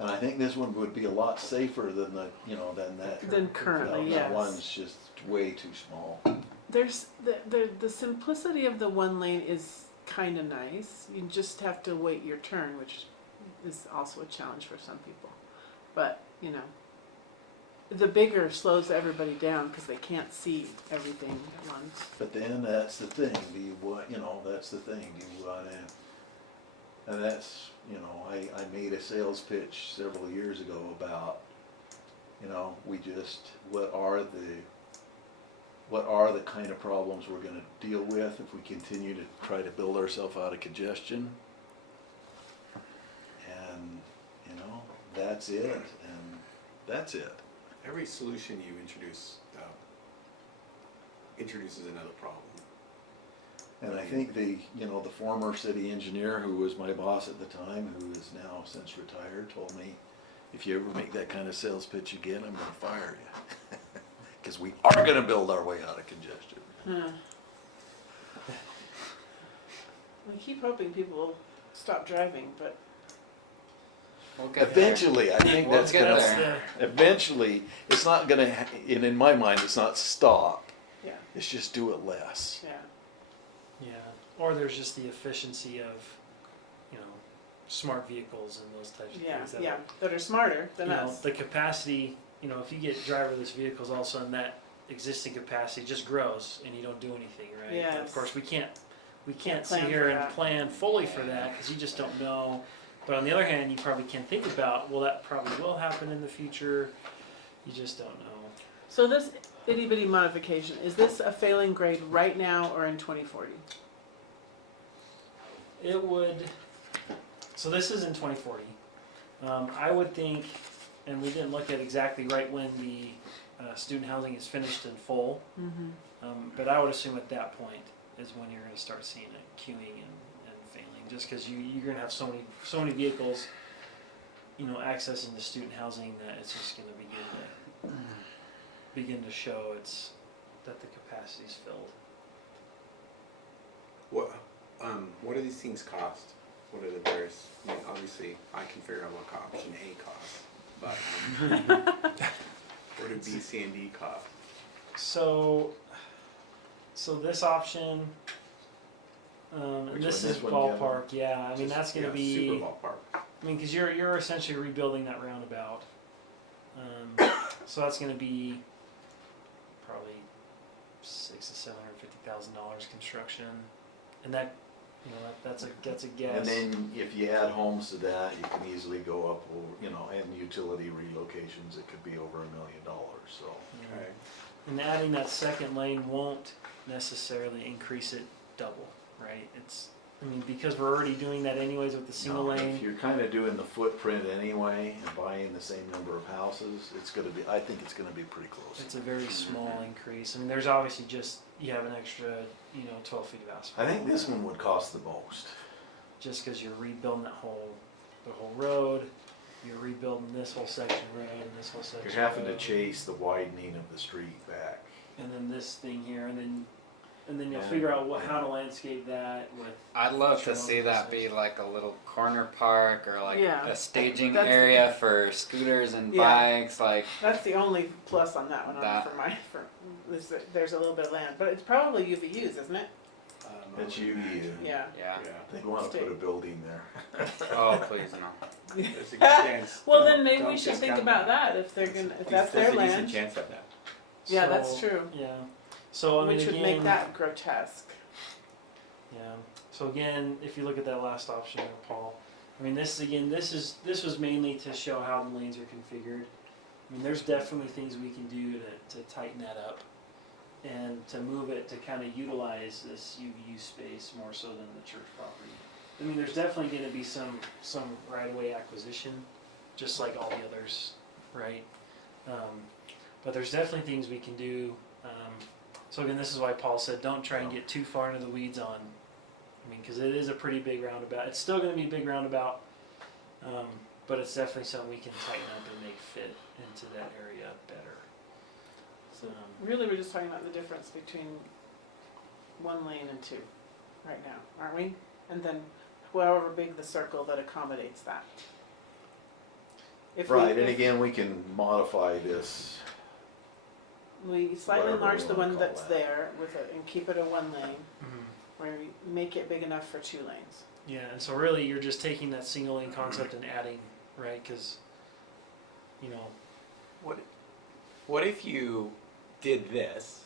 And I think this one would be a lot safer than that. Than currently, That yes. one's just way too small. There's the simplicity of the one lane is kind of nice. You just have to wait your turn, which is also a challenge for some people. But, you know, the bigger slows everybody down because they can't see everything at once. But then that's the thing, do you want, that's the thing, do you want to, and that's, I made a sales pitch several years ago about, what are what are the kind of problems we're gonna deal with if we continue to try to build ourselves out of congestion. And, you know, that's it, and that's it. Every solution you introduce introduces another problem. And I think the former city engineer who was my boss at the time, who is now since retired, told me, if you ever make that kind of sales pitch again, I'm gonna fire you. Because we are gonna build our way out of congestion. We keep hoping people will stop driving, but We'll get Eventually, I think We'll that's get gonna, there. eventually, it's not gonna, in my mind, it's not stop, yeah, it's just do it less. yeah. Yeah, or there's just the efficiency of, you know, smart vehicles and those types of Yeah, things. That yeah, are, that are smarter than you know, us. the capacity, you know, if you get driverless vehicles, all of a sudden that existing capacity just grows and you don't do anything, right? But Yes. of course, we can't Can't sit plan here for and that. plan fully for that because you just don't know. But on the other hand, you probably can think about, well, that probably will happen in the future. You just don't know. So this itty bitty modification, is this a failing grade right now or in 2040? It would, so this is in 2040. I would think, and we didn't look at exactly right when the student housing is finished in full, but I would assume at that point is when you're going to start seeing it queuing and failing, just because you're going to have so many vehicles, you know, accessing the student housing that it's just going to begin to show that the capacity's filled. What do these things cost? What are the various? I mean, obviously, I can figure out what option A costs, but what do B, C, and D cost? So this option, Which this one, is this one, ballpark, yeah. I mean, that's going to be. super ballpark. I mean, because you're essentially rebuilding that roundabout, so that's going to be probably $600,000 to $750,000 construction, and that, you know, that's a guess. And then if you add homes to that, you can easily go up, you know, and utility relocations, it could be over $1 million, so. Yeah. Okay. And adding that second lane won't necessarily increase it double, right? I mean, because we're already doing that anyways with the single No, lane. If you're kind of doing the footprint anyway and buying the same number of houses, I think it's gonna be pretty close. It's a very small increase. I mean, there's obviously just, you have an extra, 12 feet of asphalt. I think this one would cost the most. Just because you're rebuilding the whole road, you're rebuilding this whole section of road and this whole section. You're having to road, chase the widening of the street back. and then this thing here, and then you'll Yeah. figure out how to landscape that with. I'd love to Trails see and that be such. like a little corner park or like Yeah. a staging That's- area for scooters and Yeah. bikes. Like That's the only plus on that one. That- Is that there's a little bit of land, but it's probably UVUs, isn't it? That's UVU. Yeah. yeah. They want to put a building there. Oh please no. There's a good chance. Well, Don't- then maybe we don't should think discount about that if they're gonna if that's There's their a decent land. chance of that. Yeah, that's So, true. Yeah. So I mean, Which would again, make that grotesque. Yeah. So again, if you look at that last option there, Paul, I mean, this was mainly to show how the lanes are configured. I mean, there's definitely things we can do to tighten that up and to move it to kind of utilize this UVU space more so than the church property. I mean, there's definitely going to be some right-of-way acquisition, just like all the others, right? But there's definitely things we can do. So again, this is why Paul said don't try and get too far into the weeds on. I mean, because it is a pretty big roundabout. It's still going to be a big roundabout, but it's definitely something we can tighten up and make fit into that area better. So really, we're just talking about the difference between one lane and two, right now, aren't we? And then, however big the circle that accommodates that. If Right, and if again, we can modify this. we slightly whatever enlarge we the wanna one call that's that. there and keep it a one lane, where we make it big enough for 2 lanes. Yeah, and so really you're just taking that single lane concept and adding, right? Because, What if you did this,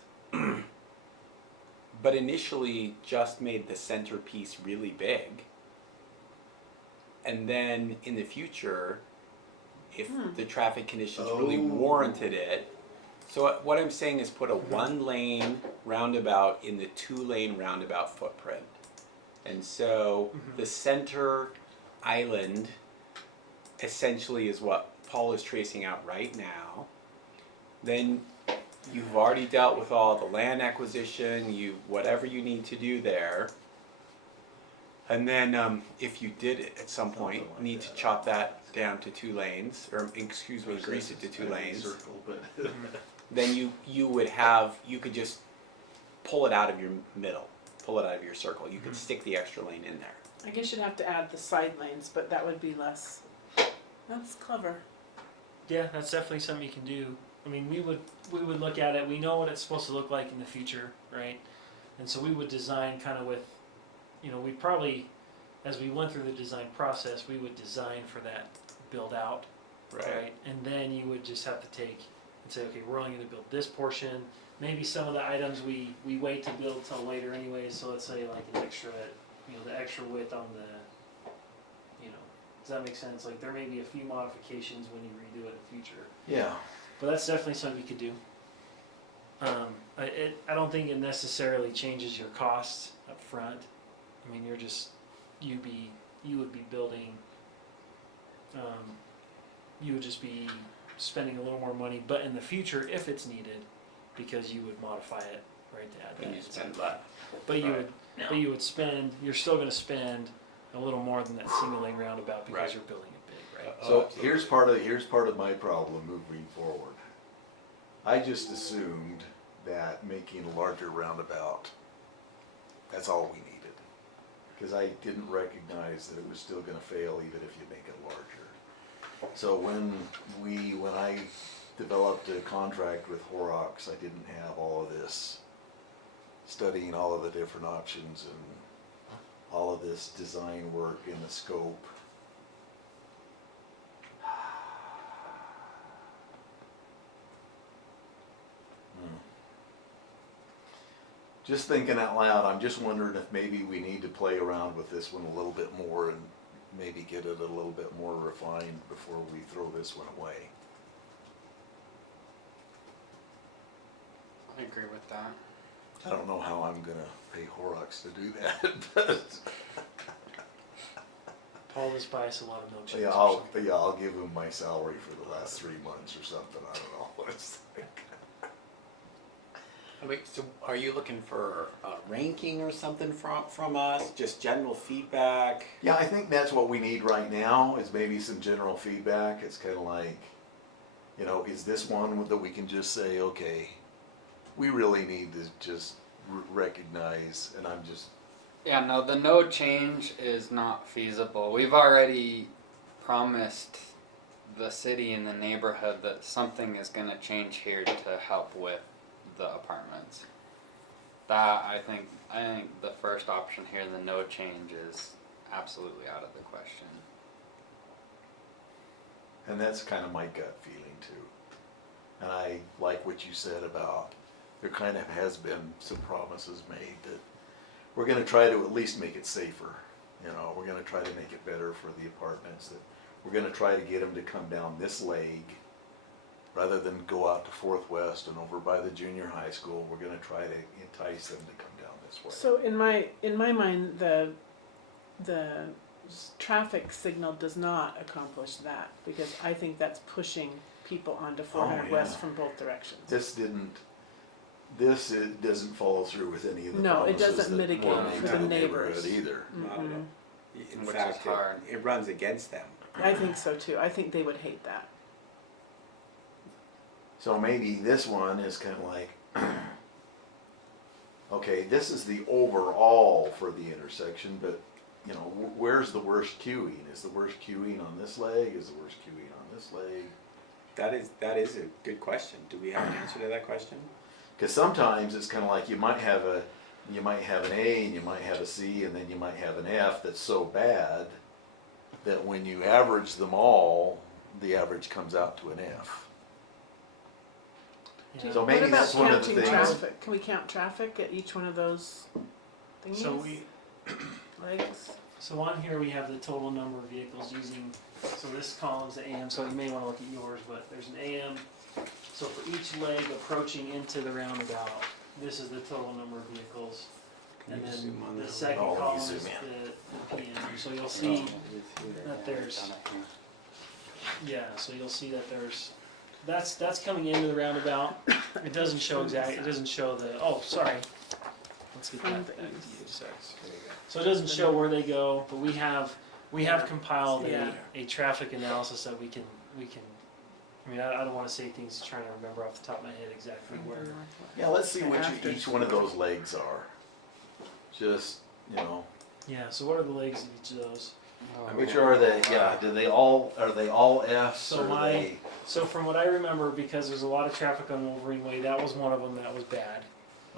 but initially just made the centerpiece really big, and then in the future, if the traffic conditions really Oh. warranted it, So what I'm saying is put a 1-lane roundabout in the 2-lane roundabout footprint. And so the center island essentially is what Paul is tracing out right now. Then you've already dealt with all the land acquisition, whatever you need to do there. And then if you did it at some point, Something like need that. to chop that down to 2 lanes, or excuse me, increase it to 2 lanes. Circle, but Then you could just pull it out of your middle, pull it out of your circle. You could stick the extra lane in there. I guess you'd have to add the side lanes, but that would be less. That's clever. Yeah, that's definitely something you can do. I mean, we would look at it. We know what it's supposed to look like in the future, right? And so we would design kind of with, we probably, as we went through the design process, we would design for that build out, right? And then you would just have to take and say, okay, we're only going to build this portion. Maybe some of the items we wait to build till later anyways. So let's say like an extra, the extra width on the, does that make sense? Like there may be a few modifications when you redo it in the future. yeah. But that's definitely something you could do. I don't think it necessarily changes your costs up front. I mean, you would be building, you would just be spending a little more money, but in the future, if it's needed, because you would modify it, right, to add And that. you spend less. But you would spend, you're still gonna spend a little more than that single lane roundabout because Right. you're building it big, right? So absolutely. here's part of my problem moving forward. I just assumed that making a larger roundabout, that's all we needed. Because I didn't recognize that it was still gonna fail even if you make it larger. So when I developed a contract with Horrocks, I didn't have all of this, studying all of the different options and all of this design work in the scope. Just thinking out loud, I'm just wondering if maybe we need to play around with this one a little bit more and maybe get it a little bit more refined before we throw this one away. I agree with that. I don't know how I'm gonna pay Horrocks to do that, but Paul just buy us a lot of milkshakes. yeah, or something. I'll give him my salary for the last 3 months or something. I don't know what it's like. Wait, so are you looking for a ranking or something from us? Just general feedback? Yeah, I think that's what we need right now, is maybe some general feedback. It's kind of like, is this one that we can just say, okay, we really need to just recognize, and I'm just, Yeah, no, the no change is not feasible. We've already promised the city and the neighborhood that something is going to change here to help with the apartments. That I think the first option here, the no change, is absolutely out of the question. and that's kind of my gut feeling too. And I like what you said about there kind of has been some promises made that we're going to try to at least make it safer. We're going to try to make it better for the apartments. That we're going to try to get them to come down this leg rather than go out to Fourth West and over by the junior high school. We're going to try to entice them to come down this way. So in my mind, the traffic signal does not accomplish that, because I think that's pushing people onto 400 yeah. West from both directions. This doesn't follow through with any of the No, it promises doesn't that mitigate were made for to the neighborhood neighbors. either. Not at all. Mhm. In Which fact, is hard. it runs against them. I think so too. I think they would hate that. So maybe this one is kind of like, okay, this is the overall for the intersection, but where's the worst queuing? Is the worst queuing on this leg? Is the worst queuing on this leg? That is a good question. Do we have an answer to that question? Because sometimes it's kind of like you might have an A and you might have a C and then you might have an F that's so bad that when you average them all, the average comes out to an F. Yeah. So maybe what about that's one of the counting things. traffic? Can we count traffic at each one of those thingies? So legs? So on here we have the total number of vehicles using, so this column's the AM, so you may want to look at yours, but there's an AM So for each leg approaching into the roundabout, this is the total number of vehicles. Can And you then zoom on the that? second Oh, let me column zoom is in. the PM. So you'll see that there's, yeah, so you'll see that there's, that's coming into the roundabout. It doesn't show it doesn't show the, oh, sorry. Let's get that back to you, sorry. So it doesn't show where they go, but we have compiled Yeah. a traffic analysis that we can, I mean, I don't wanna say things trying to remember off the top of my head exactly where. Yeah, let's see which After each one of those legs are. Just, you know, Yeah, so what are the legs of each of those? which are they, yeah, are they all Fs So or are my- they? So from what I remember, because there's a lot of traffic on Wolverine Way, that was one of them that was bad.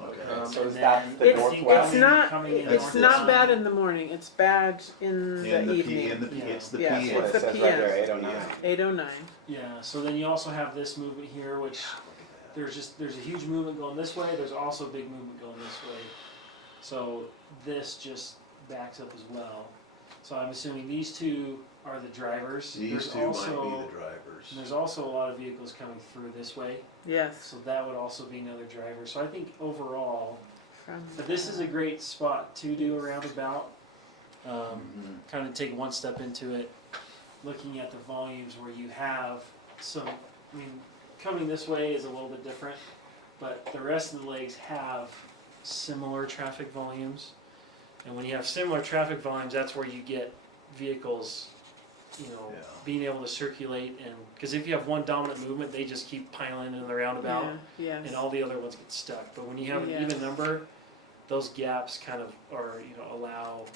Okay. So And is that then the It's, northwest? it's not, coming in it's north not and bad south. in the morning, it's bad in the evening. It's the Yeah, PM. it's What the it says right PM. there, 809. 809. Yeah, so then you also have this movement here, which there's a huge movement going this way, there's also a big movement going this way. So this just backs up as well. So I'm assuming these two are the drivers. These There's two might also, be the drivers. and there's also a lot of vehicles coming through this way, Yes. so that would also be another driver. So I think overall, From but this is a great spot to do a roundabout. Mhm. Kind of take one step into it, looking at the volumes where you have some, I mean, coming this way is a little bit different, but the rest of the legs have similar traffic volumes. And when you have similar traffic volumes, that's where you get vehicles, you know, Yeah. being able to circulate. And because if you have one dominant movement, they just keep piling in the roundabout, Yeah, and yes. all the other ones get stuck. But when you have an Yeah. even number, those gaps kind of are, you know, allow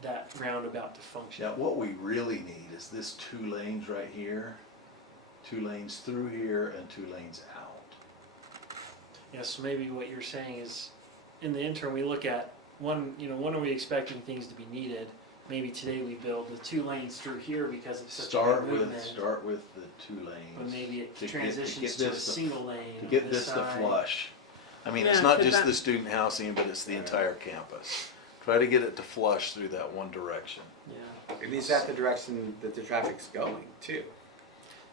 that roundabout to function. Yeah, what we really need is this 2 lanes right here, 2 lanes through here and 2 lanes out. Yeah, so maybe what you're saying is, in the interim, we look at when are we expecting things to be needed? Maybe today we build the 2 lanes through here because it's such a Start big with, movement. start with the 2 lanes. But maybe it to get transitions to a this to- single lane. To on get this to side. flush. I mean, it's Yeah, not 'cause just that- the student housing, but it's the entire campus. Try to get it to flush through that one direction. Yeah. And is that the direction that the traffic's going to?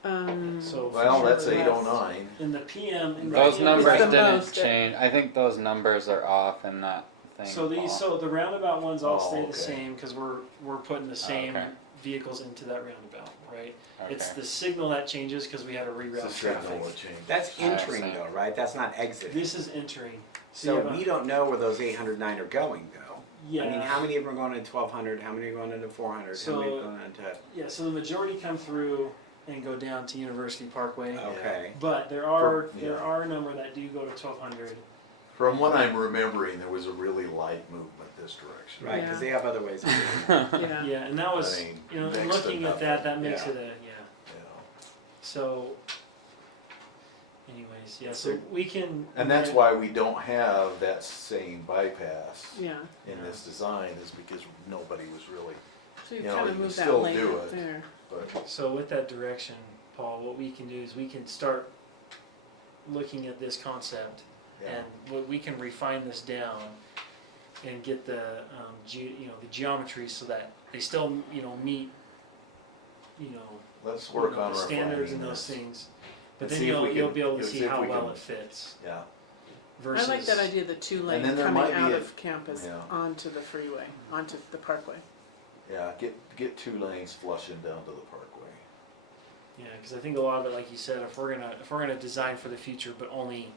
So Well, for that's sure, 809. in the PM. in the Those PM numbers the didn't most- change. I think those numbers are off in that thing. So Paul. so the roundabout ones all Oh, stay okay. the same because we're putting the same Okay. vehicles into that roundabout, right? Okay. It's the signal that changes because we had to It's reroute the signal traffic. that changes. That's entering see. though, right? That's not exiting. This is entering. So you have a- we don't know where those 809 are going though. Yeah. I mean, how many of them are going into 1200? How many are going into 400? how many are going into? Yeah, so the majority come through and go down to University Parkway. Okay. But there are Yeah. there are a number that do go to 1200. From what I'm remembering, there was a really light movement this direction. Right, because Yeah. they have other ways of doing it. Yeah. Yeah, and that was I mean, you know, and next to looking at that nothing. makes Yeah. it a You know. So anyways, yeah, so we can And that's why we don't have that same bypass Yeah. in this design, is because nobody was really, So you You know, kind you of can move that still lane do up it. there. but So with that direction, Paul, what we can do is we can start looking at this concept yeah. and what we can refine this down and get the the geometry so that they still meet Let's work on the standards refining and those this. things. But And then see if we you'll can- be able to see see if how we well can- it fits. Yeah, Versus I like that idea, the 2 lane then there coming might be out a- of campus yeah. onto the freeway, onto the parkway. yeah, get 2 lanes flushing down to the parkway. Yeah, because I think a lot of it, like you said, if we're gonna design for the future, but only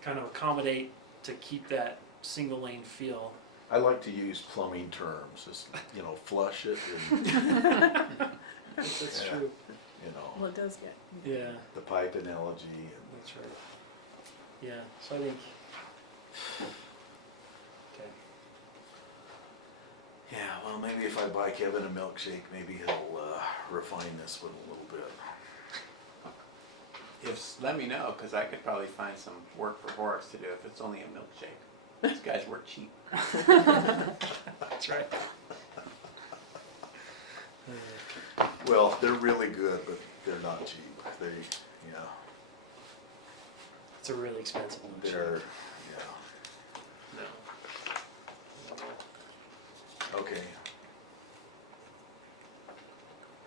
kind of accommodate to keep that single lane feel. I like to use plumbing terms, just, flush it and, That's Yeah. true. Well, it does get. Yeah, the pipe analogy and. that's right. Yeah, so I think. Okay. Yeah, well, maybe if I buy Kevin a milkshake, maybe he'll refine this one a little bit. Let me know, because I could probably find some work for Horace to do if it's only a milkshake. These guys work cheap. That's right. Well, they're really good, but they're not cheap. It's a really expensive one. They're, No. okay.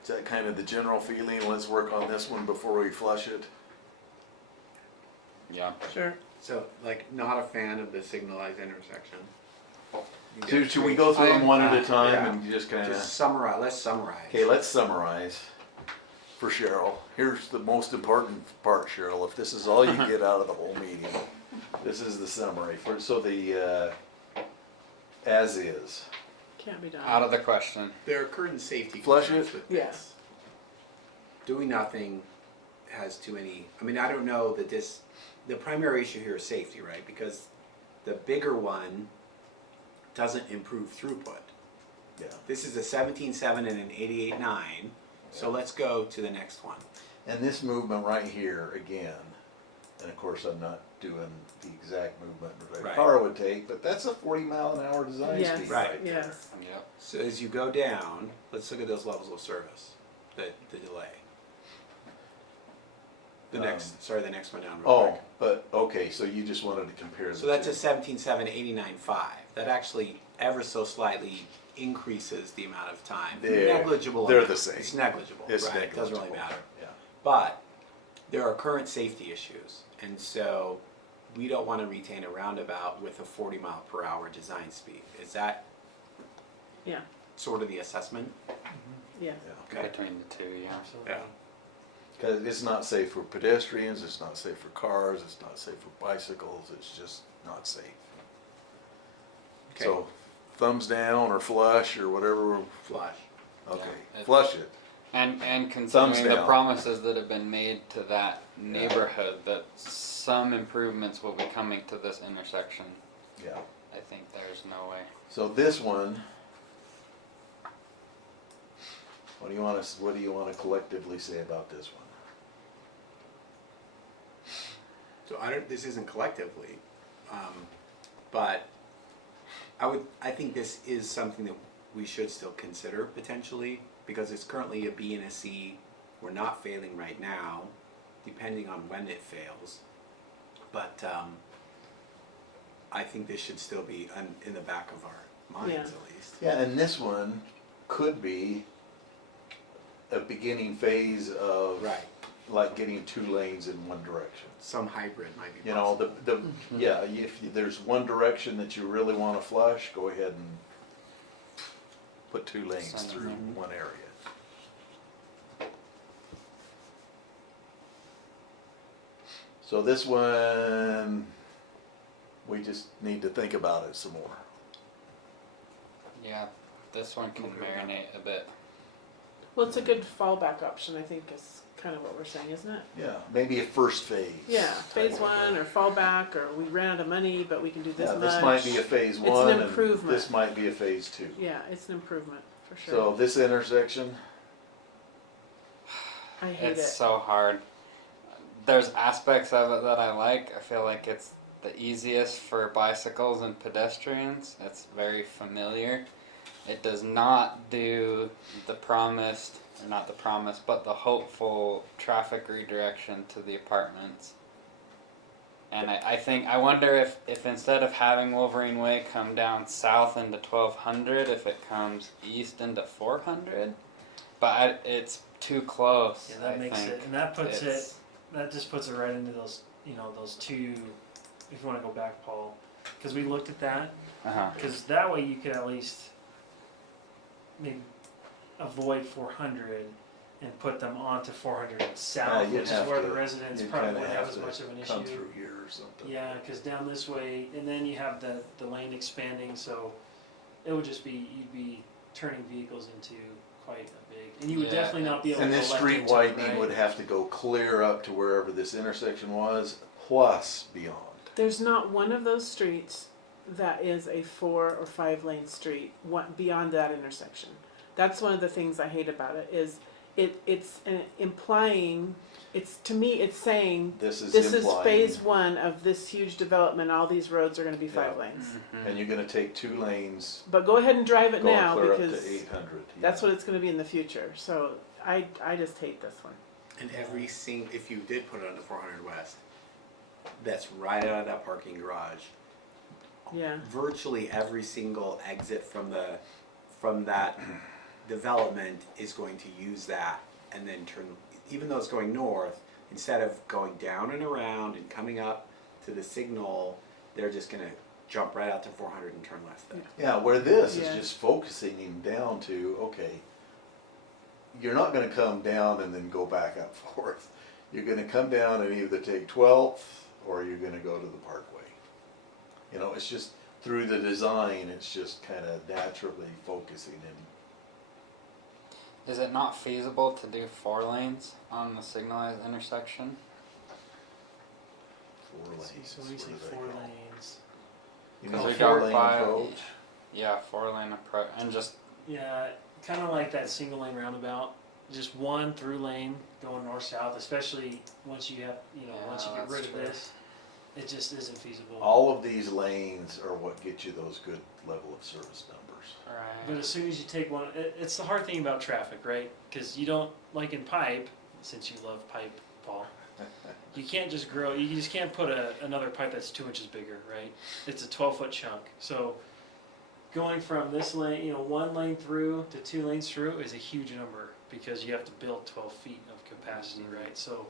Is that kind of the general feeling? Let's work on this one before we flush it. Yeah. Sure. So, like, not a fan of the signalized intersection. Should we go through them one at a time Yeah. and just kind of? Just summarize, let's summarize. Okay, let's summarize for Cheryl. Here's the most important part, Cheryl. If this is all you get out of the whole meeting, this is the summary. So the as is. Can't be done. Out of the question. There are current safety Flush concerns it? with Yeah. this. Doing nothing has too many, I mean, I don't know that the primary issue here is safety, right? Because the bigger one doesn't improve throughput. Yeah. This is a 17.7 and an 88.9, so let's go to the next one. And this movement right here again, and of course I'm not doing the exact movement that a Right. car would take, but that's a 40-mile-an-hour design Yes. speed Right. right there. Yes. Yep. So as you go down, let's look at those levels of service, the delay. The next one down real Oh, quick. but okay, so you just wanted to compare the So that's two. a 17.7, 89.5. That actually ever so slightly increases the amount of time. Negligible. They're amount. the same. It's negligible. It's right? It doesn't really negligible. matter. Yeah. But there are current safety issues, and so we don't want to retain a roundabout with a 40-mile-per-hour design speed. Is that Yeah. sort of the assessment? Yeah. Yeah. Okay. Between the two, yeah. Absolutely. Yeah. Because it's not safe for pedestrians, it's not safe for cars, it's not safe for bicycles, it's just not safe. Okay. So, thumbs down or flush or whatever, Flush. okay, Yeah, it- flush it. And Thumbs considering the down. promises that have been made to that neighborhood, that some improvements will be coming to this intersection, Yeah. I think there's no way. So this one, what do you want to collectively say about this one? So this isn't collectively, but I think this is something that we should still consider potentially, because it's currently a B and a C. We're not failing right now, depending on when it fails. But I think this should still be in the back of our minds Yeah. at least. Yeah, and this one could be a beginning phase of Right. like getting 2 lanes in one direction. Some hybrid might be You know, possible. yeah, if there's one direction that you really want to flush, go ahead and put 2 lanes Send them through in. one area. So this one, we just need to think about it some more. Yeah, this one can Okay. marinate a bit. Well, it's a good fallback option, I think, is kind of what we're saying, isn't it? Yeah, maybe a first phase. Yeah, phase type of one thing. or fallback, or we ran out of money, but we can do this Yeah, much. this might be a phase It's an one, and improvement. this might be a phase 2. Yeah, it's an improvement, for sure. So this intersection, I hate It's it. so hard. There's aspects of it that I like. I feel like it's the easiest for bicycles and pedestrians. It's very familiar. It does not do the promised, or not the promised, but the hopeful traffic redirection to the apartments. And I wonder if instead of having Wolverine Way come down south into 1200, if it comes east into 400. But it's too close. Yeah, that I makes think. it, and that puts It's- it, that just puts it right into those, those two, if you want to go back, Paul, because we looked at that, Uh-huh. because that way you could at least maybe avoid 400 and put them onto 400 south, you'd which is have where to- the residents you'd probably kinda wouldn't have have as to much of an come issue. through here or something. Yeah, because down this way, and then you have the lane expanding, so it would just be, you'd be turning vehicles into quite a big, and you would Yeah, definitely not be able And to this go left street and turn widening right. would have to go clear up to wherever this intersection was, plus beyond. There's not one of those streets that is a 4 or 5 lane street beyond that intersection. That's one of the things I hate about it, is it's implying, to me, it's saying, This is this is implying, phase one of this huge development, all these roads are gonna be 5 Yeah. lanes. Mhm. and you're gonna take 2 lanes, But go ahead and drive it going now, clear up because to 800. that's what it's gonna be in the future, so I just hate this one. And if you did put it on the 400 West, that's right out of that parking garage. Yeah, Virtually every single exit from that development is going to use that and then turn, even though it's going north, instead of going down and around and coming up to the signal, they're just gonna jump right out to 400 and turn left there. Yeah, where this Yeah. is just focusing him down to, okay, you're not gonna come down and then go back up Fourth. You're gonna come down and either take 12th or you're gonna go to the Parkway. You know, it's just, through the design, it's just kinda naturally focusing him. Is it not feasible to do 4 lanes on the signalized intersection? 4 lanes. So when you is say what do they 4 call it? lanes. You Because mean we got 4-lane by- approach? Yeah, 4-lane approach, and just Yeah, kind of like that single lane roundabout. Just one through lane going north south, especially once you have, once you Yeah, get rid that's of true. this, it just isn't feasible. All of these lanes are what get you those good level of service numbers. But right. as soon as you take one, it's the hard thing about traffic, right? Because you don't, like in pipe, since you love pipe, Paul, you can't just grow, you just can't put another pipe that's 2 inches bigger, right? It's a 12-foot chunk. So going from this lane, 1 lane through to 2 lanes through is a huge number because you have to build 12 feet of capacity, right? So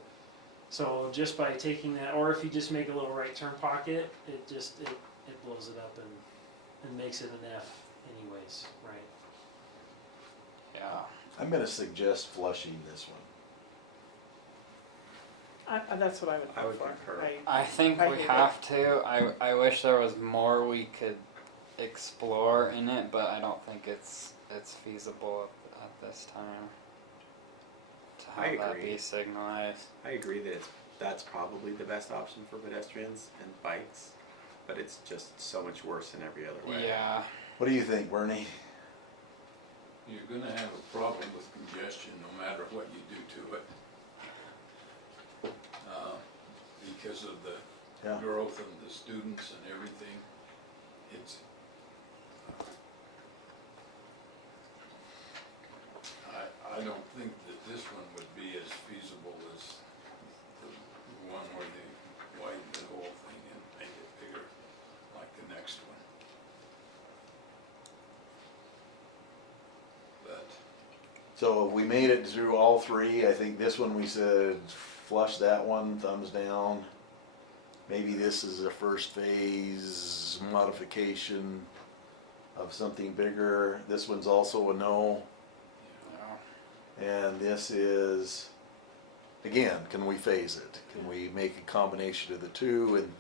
just by taking that, or if you just make a little right turn pocket, it blows it up and makes it an F anyways, right? Yeah. I'm gonna suggest flushing this one. That's what I would I vote would for. concur. I think I we hate have to. I wish there was more we could explore in it, but I don't think it's feasible at this time to I have that agree. be signalized. I agree that that's probably the best option for pedestrians and bikes, but it's just so much worse in every other way. Yeah. What do you think, Bernie? You're gonna have a problem with congestion no matter what you do to it. Because of the Yeah. growth of the students and everything. It's, I don't think that this one would be as feasible as the one where they widen the whole thing and make it bigger, like the next one. But So if we made it through all 3, I think this one we said flush that one, thumbs down. Maybe this is a first phase modification of something bigger. This one's also a no. Yeah. And this is, again, can we phase it? Can we make a combination of the 2? And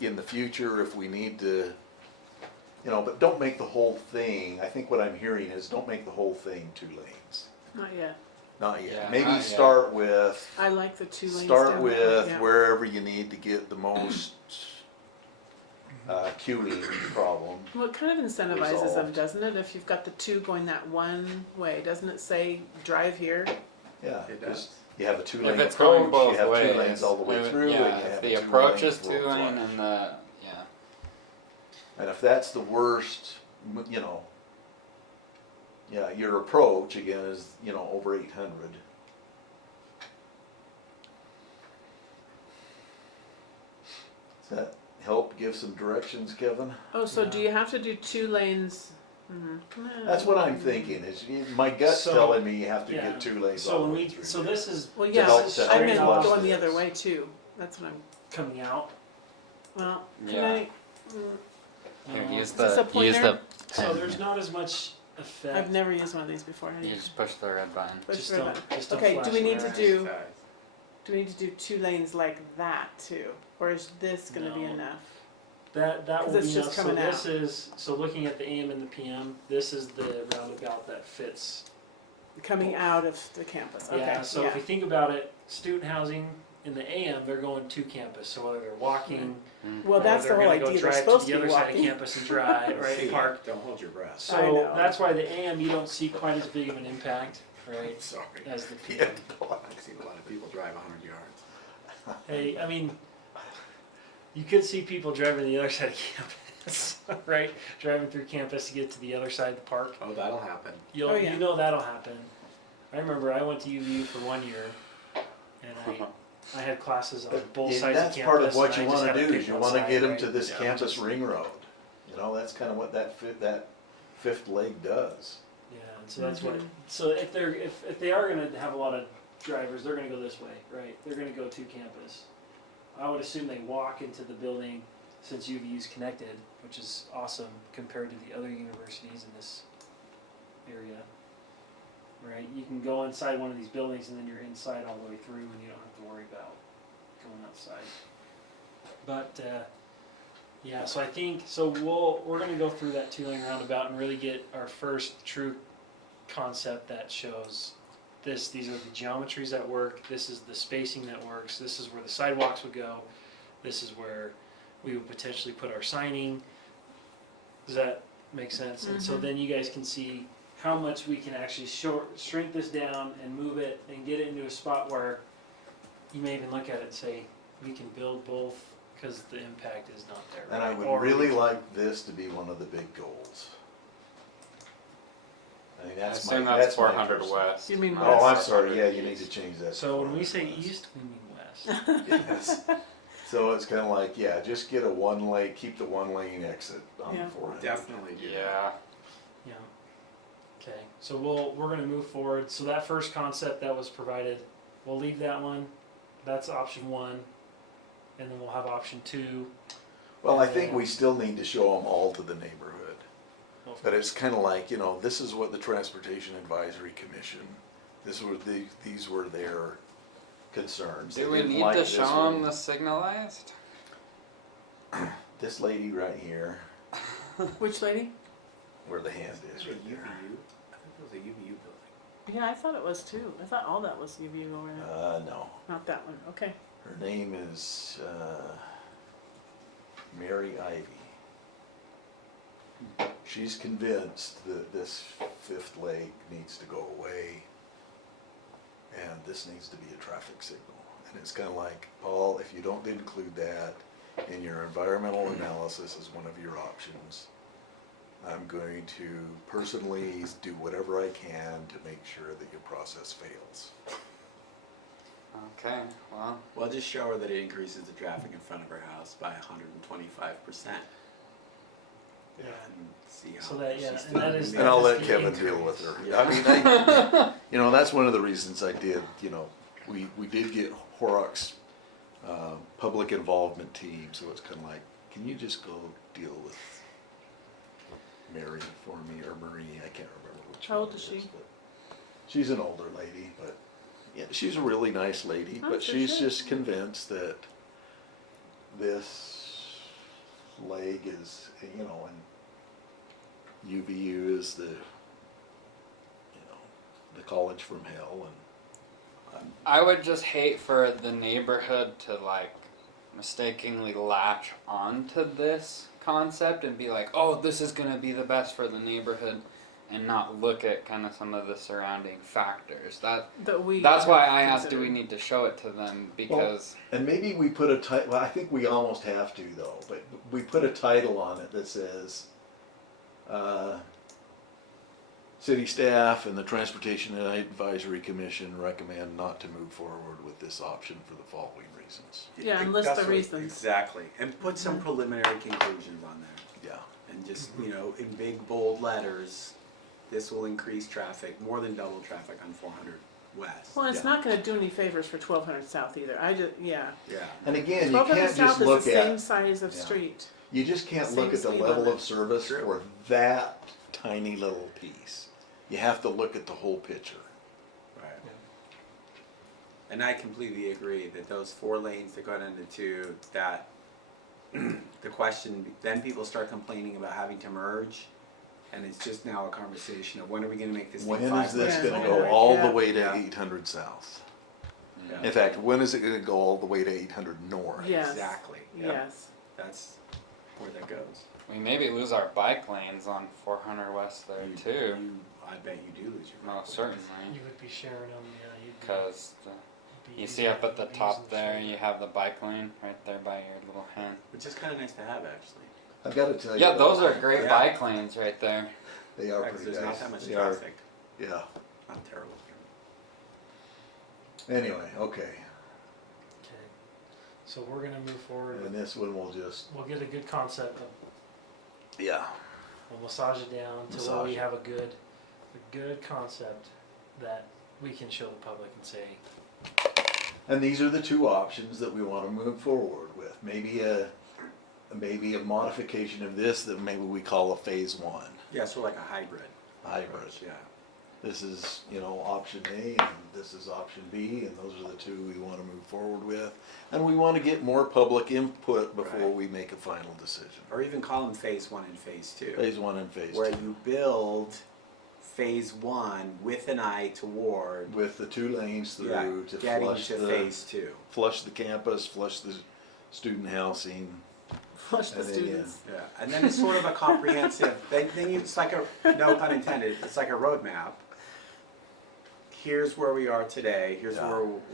in the future, if we need to, but don't make the whole thing, I think what I'm hearing is don't make the whole thing 2 lanes. Not yet. Not yet. Yeah, Maybe not yet. start with, I like the 2 lanes. start down with there, yeah. wherever you need to get the most queuing problem. Well, it kind of incentivizes them, Resolved. doesn't it? If you've got the 2 going that one way, doesn't it say drive here? Yeah. It just- does. You have a 2-lane If it's going approach, both you have ways, 2 lanes all the way through, and you yeah. have If a the 2 approach lane is 2 full lane flush. and the yeah. And if that's the worst, your approach again is, over 800. Does that help give some directions, Kevin? Oh, so Yeah. do you have to do 2 lanes? That's what I'm thinking, is my gut's So, telling me you have to yeah. get 2 lanes So all when the way we, through. so there. this is Well, To yeah, help this to is help I straight meant flush off going the this. other way too. That's what I'm, coming out. well, can Yeah. I, Here, Um, use Is this a the use the pointer? So pen there's here. not as much effect. I've never used one of these before. I You need just push the red button. push Just the red don't- button. just don't Okay, flash do we it need to around. do, do we need to do 2 lanes like that too? Or is this gonna be No. enough? That 'Cause will it's be just enough. So coming this out. is, so looking at the AM and the PM, this is the roundabout that fits. Coming out of the campus, okay, Yeah, so if you think about it, student housing in the AM, they're going to campus, so whether they're walking, Well, or that's the they're whole gonna go idea, they're drive supposed to to the be other side of walking. campus and drive, right, See, park. don't hold your breath. I So know. that's why the AM, you don't see quite as big of an impact, right, Sorry. as the Yeah. PM. I've seen a lot of people drive 100 yards. Hey, I mean, you could see people driving the other side of campus, right? Driving through campus to get to the other side of the park. Oh, that'll happen. Oh, yeah. You know that'll happen. I remember I went to UVU for 1 year, and I had classes on both And sides of that's campus. part of what and you I just wanna had to do, pick is you one wanna side, get them right? to this Yeah. campus ring road. That's kind of what that 5th leg does. Yeah, and so that's what. Mhm. So if they are going to have a lot of drivers, they're gonna go this way, right? They're gonna go to campus. I would assume they walk into the building since UVU's connected, which is awesome compared to the other universities in this area. Right? You can go inside one of these buildings and then you're inside all the way through and you don't have to worry about going outside. But yeah, so I think we're gonna go through that 2-lane roundabout and really get our first true concept that shows this. These are the geometries that work. This is the spacing that works. This is where the sidewalks would go. This is where we would potentially put our signing. Does that make sense? And so then you guys can see how much we can actually shrink this down and move it and get it into a spot where you may even look at it and say, we can build both because the impact is not there. And I right? would Or really we can- like this to be one of the big goals. I mean, I that's assume my, that's that's my 400 interest. west. You mean Oh, I'm west? sorry, yeah, you need to change that. So when we 400 say west. east, we mean west. Yes. So it's kinda like, yeah, just get a one lane, keep the one lane exit on Yeah. the 400. Definitely do that. Yeah. Yeah. Okay. So we're gonna move forward. So that first concept that was provided, we'll leave that one. That's option 1, and then we'll have option 2. Well, I think we still need to show them all to the neighborhood. Of But it's kinda like, you know, this is what the Transportation Advisory Commission, these were their concerns. Do They we didn't need like to this show one. them the signalized? This lady right here, Which lady? where the hand is Is it right UVU? there. I think it was a UVU building. Yeah, I thought it was too. I thought all that was UVU over there. No. Not that one. Okay. Her name is, Mary Ivy. She's convinced that this fifth leg needs to go away, and this needs to be a traffic signal. And it's kinda like, Paul, if you don't include that in your environmental analysis as one of your options, I'm going to personally do whatever I can to make sure that your process fails. Okay, well, Well, just show her that it increases the traffic in front of her house by 125%. Yeah. And see how. So that- yeah, she's and still that gonna is- be And I'll able to let the Kevin increase. deal with her. Yeah. I mean, you know, that's one of the reasons I did, you know, we did get Horrocks, public involvement team, so it's kinda like, can you just go deal with Mary for me, or Marie, I can't remember which How old one is it she? but she's an older lady, but, yeah, she's a really nice lady, Oh, but for she's sure. just convinced that this leg is, you know, and UVU is the, you know, the college from hell, and I would just hate for the neighborhood to like mistakenly latch onto this concept and be like, oh, this is gonna be the best for the neighborhood, and not look at kind of some of the surrounding factors. That's why I asked, do we need to show it to them? Because and maybe we put a title, well, I think we almost have to though, but we put a title on it that says, city staff and the Transportation Advisory Commission recommend not to move forward with this option for the following reasons. Yeah, and list That's the what- reasons. Exactly, and put some preliminary conclusions on there. Yeah. And just, you know, in big bold letters, this will increase traffic, more than double traffic on 400 West. Well, it's Yeah. not gonna do any favors for 1200 South either. Yeah. Yeah. And again, you 1200 can't South just is look the same at, size of yeah. street. you just can't Same look at the speed level limit. of service True. for that tiny little piece. You have to look at the whole picture. Right. And I completely agree that those 4 lanes that got into 2, that the question, then people start complaining about having to merge, and it's just now a conversation of when are we gonna make this thing When 5 is this lanes? gonna Yeah. go all Yeah. the way to Yeah. 800 south? Yeah. In fact, when is it gonna go all the way to 800 north? Yes. Exactly. Yeah. Yes. That's where that goes. we maybe lose our bike lanes on 400 West there too. I bet you do lose your. Most You certainly, would be sharing them, yeah. You'd be- because be you using see up at the these top and there, shit. you have the bike lane right there by your little hand. Which is kind of nice to have, actually. I've gotta tell you. Yeah, those though, are great Yeah. bike lanes right there. They are Yeah, 'cause pretty there's nice. not that much They are- traffic. Yeah. Not terrible. Anyway, okay. Okay. So we're gonna move forward. And this one will just, We'll get a good concept. yeah. We'll massage it down to where Massage we it. have a good concept that we can show the public and say, And these are the two options that we want to move forward with. Maybe a modification of this that maybe we call a phase one Yeah, so like a hybrid. hybrid. Yeah. This is, option A, and this is option B, and those are the two we want to move forward with. And we want to get more public input before Right. we make a final decision. Or even call them phase one and phase two. Phase one and phase Where two. you build phase one with an eye toward With the 2 lanes yeah, through to getting flush to phase two. flush the campus, flush the student housing. Flush the And then, students. Yeah, and then it's sort of a comprehensive, it's like no pun intended, it's like a roadmap. Here's where we are today, here's Yeah.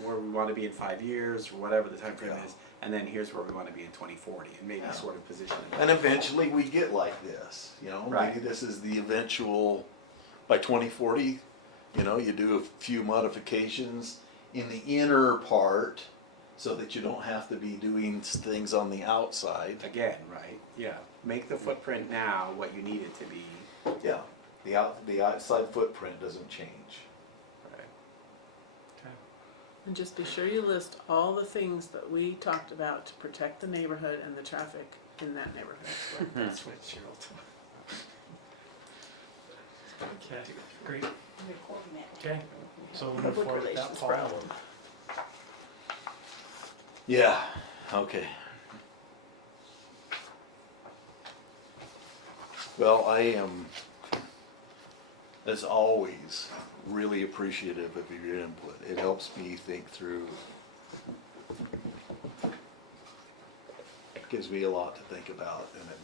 where we want to be in 5 years, or whatever the time frame Yeah. is, and then here's where we want to be in 2040, and maybe Yeah. sort of position it. And eventually we get like this, Right. maybe this is the eventual, by 2040, you do a few modifications in the inner part so that you don't have to be doing things on the outside. Again, right, yeah, make the footprint now what you need it to be. Yeah, the outside footprint doesn't change. Right. And just be sure you list all the things that we talked about to protect the neighborhood and the traffic in that neighborhood. That's what Cheryl told me. okay, great. Okay, so we'll move Public forward with that relations part. problem. Yeah, okay. Well, I am, as always, really appreciative of your input. It helps me think through. It gives me a lot to think about, and it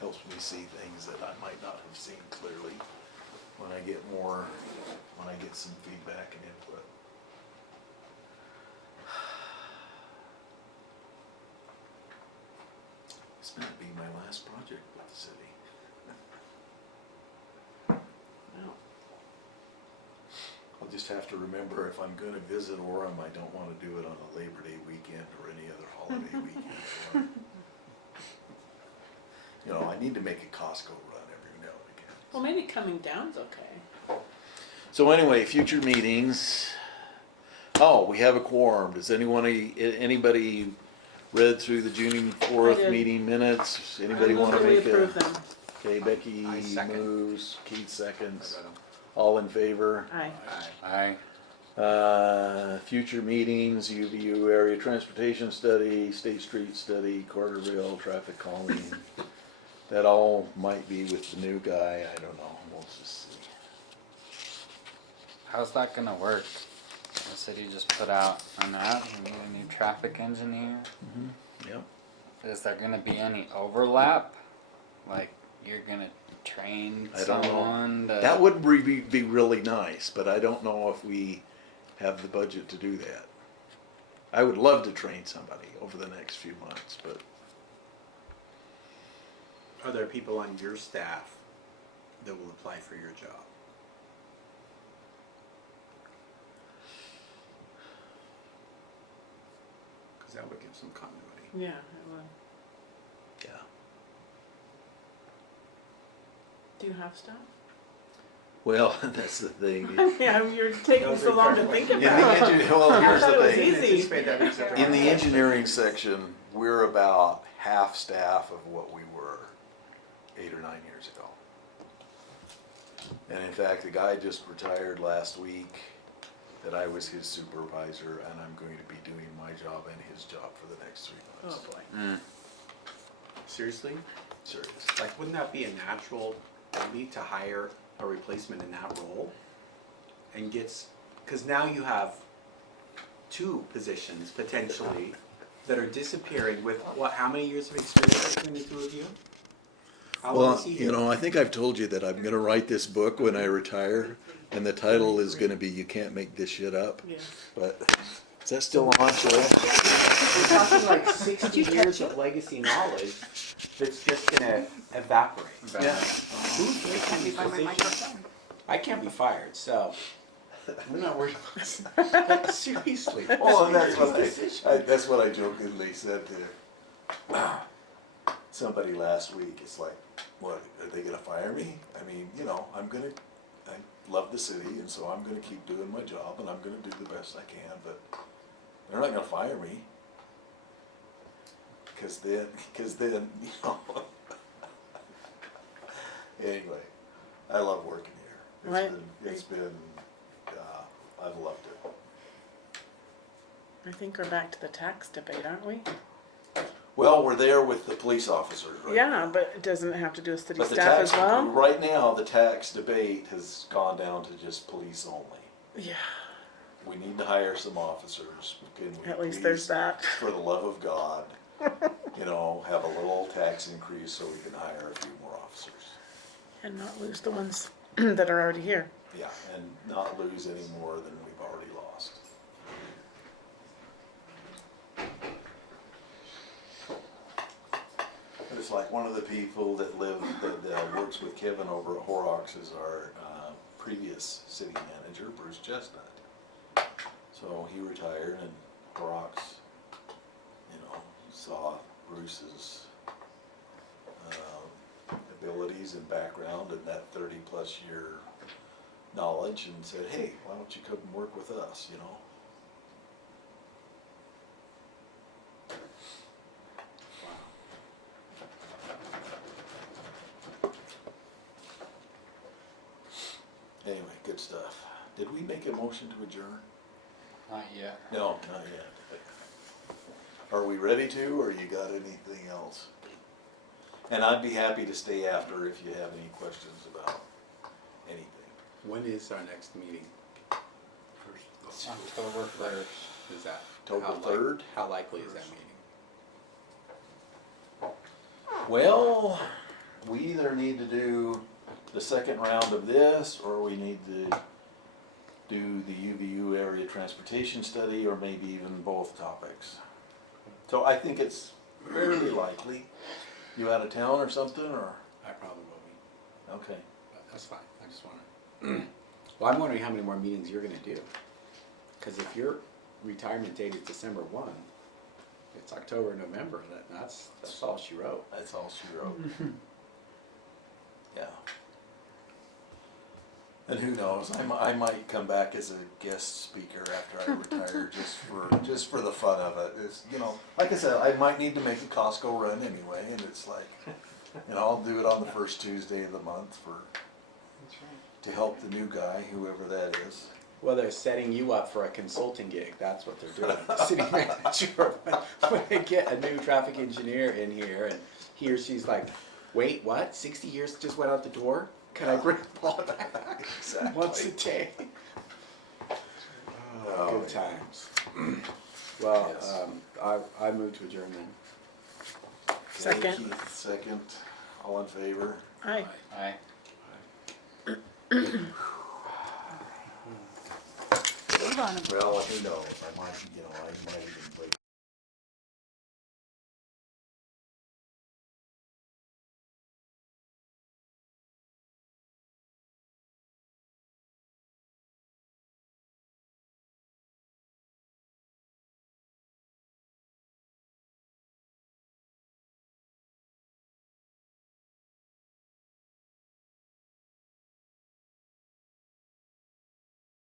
helps me see things that I might not have seen clearly when I get some feedback and input. This might be my last project with the city. Wow. I'll just have to remember if I'm gonna visit Orem, I don't wanna do it on a Labor Day weekend or any other holiday weekend. I need to make a Costco run every now and again. Well, maybe coming down's okay. So anyway, future meetings. Oh, we have a quorum. Does anybody read through the June I 4th did. meeting minutes? I Anybody move wanna that we make approve a? them. Okay, Becky I second. moves, Keith seconds. I read 'em. All in favor? Aye. Aye. Future meetings, UVU area transportation study, State Street study, Carterville traffic calming. That all might be with the new guy, I don't know, we'll just see. How's that gonna work? The city just put out an ad, we need a new traffic engineer. Yep. Is there gonna be any overlap? Like, you're gonna train I don't know. someone to... That would be really nice, but I don't know if we have the budget to do that. I would love to train somebody over the next few months, but Are there people on your staff that will apply for your job? Because that would give some continuity. Yeah, it will. yeah. Do you have stuff? Well, that's the thing. Yeah, you're taking Those so are long to fair think questions. about it. Well, I here's thought the it was thing. easy. Anticipate that research. In the engineering section, we're about half staff of what we were 8 or 9 years ago. And in fact, the guy just retired last week, that I was his supervisor, and I'm going to be doing my job and his job for the next 3 Oh, months. boy. Seriously? Serious. Like, wouldn't that be a natural maybe to hire a replacement in that role? And because now you have 2 positions potentially that are disappearing with how many years of experience between the 2 of you? How long Well, is he here? I think I've told you that I'm gonna write this book when I retire, and the title is gonna be You Can't Make This Shit Up. Yeah. But, is that still on, Cheryl? We're talking like 60 years of legacy knowledge that's just gonna evaporate. Yeah. Who's making these decisions? I can't be fired, so I'm not worried about it. Seriously. Well, and Decisions. that's what I jokingly said to somebody last week. It's like, what, are they gonna fire me? I mean, love the city, and so I'm gonna keep doing my job, and I'm gonna do the best I can, but they're not gonna fire me. Cause then, you know. Anyway, I love working here. Right. It's been, I've loved it. I think we're back to the tax debate, aren't we? Well, we're there with the police officers right Yeah, now. but doesn't it have to do with city But the staff as tax, well? right now, the tax debate has gone down to just police only. Yeah, We need to hire some officers. Can we at least please, there's that. for the love of God, you know, have a little tax increase so we can hire a few more officers. And not lose the ones that are already here. Yeah, and not lose any more than we've already lost. It's like one of the people that works with Kevin over at Horrocks is our previous city manager, Bruce Chestnut. So he retired, and Horrocks, you know, saw Bruce's abilities and background and that 30-plus year knowledge, and said, hey, why don't you come and work with us, you know? Anyway, good stuff. Did we make a motion to adjourn? Not yet. No, not yet. Are we ready to, or you got anything else? And I'd be happy to stay after if you have any questions about anything. When is our next meeting? October 1st. Is that? October how like- 3rd? How likely is that meeting? Well, we either need to do the second round of this, or we need to do the UVU area transportation study, or maybe even both topics. So I think it's very likely. You out of town or something, or? I probably will be, Okay. but that's fine, I just wanna. Well, I'm wondering how many more meetings you're gonna do. Cause if your retirement date is December 1, it's October, November, that's all she wrote. That's all she wrote. Yeah. And who knows, I might come back as a guest speaker after I retire, just for the fun of it. It's, you know, like I said, I might need to make a Costco run anyway, and it's like, you know, I'll do it on the first Tuesday of the month to help the new guy, whoever that is. Well, they're setting you up for a consulting gig, that's what they're doing. City manager, when they get a new traffic engineer in here and he or she's like, wait, what, 60 years just went out the door? Can I bring Paul back? Exactly. Once a day? Oh, Good times. Well, Yes. I move to adjourn then. Second. Keith, second, all in favor? Aye. Aye. Move on. Well, who knows, I might even break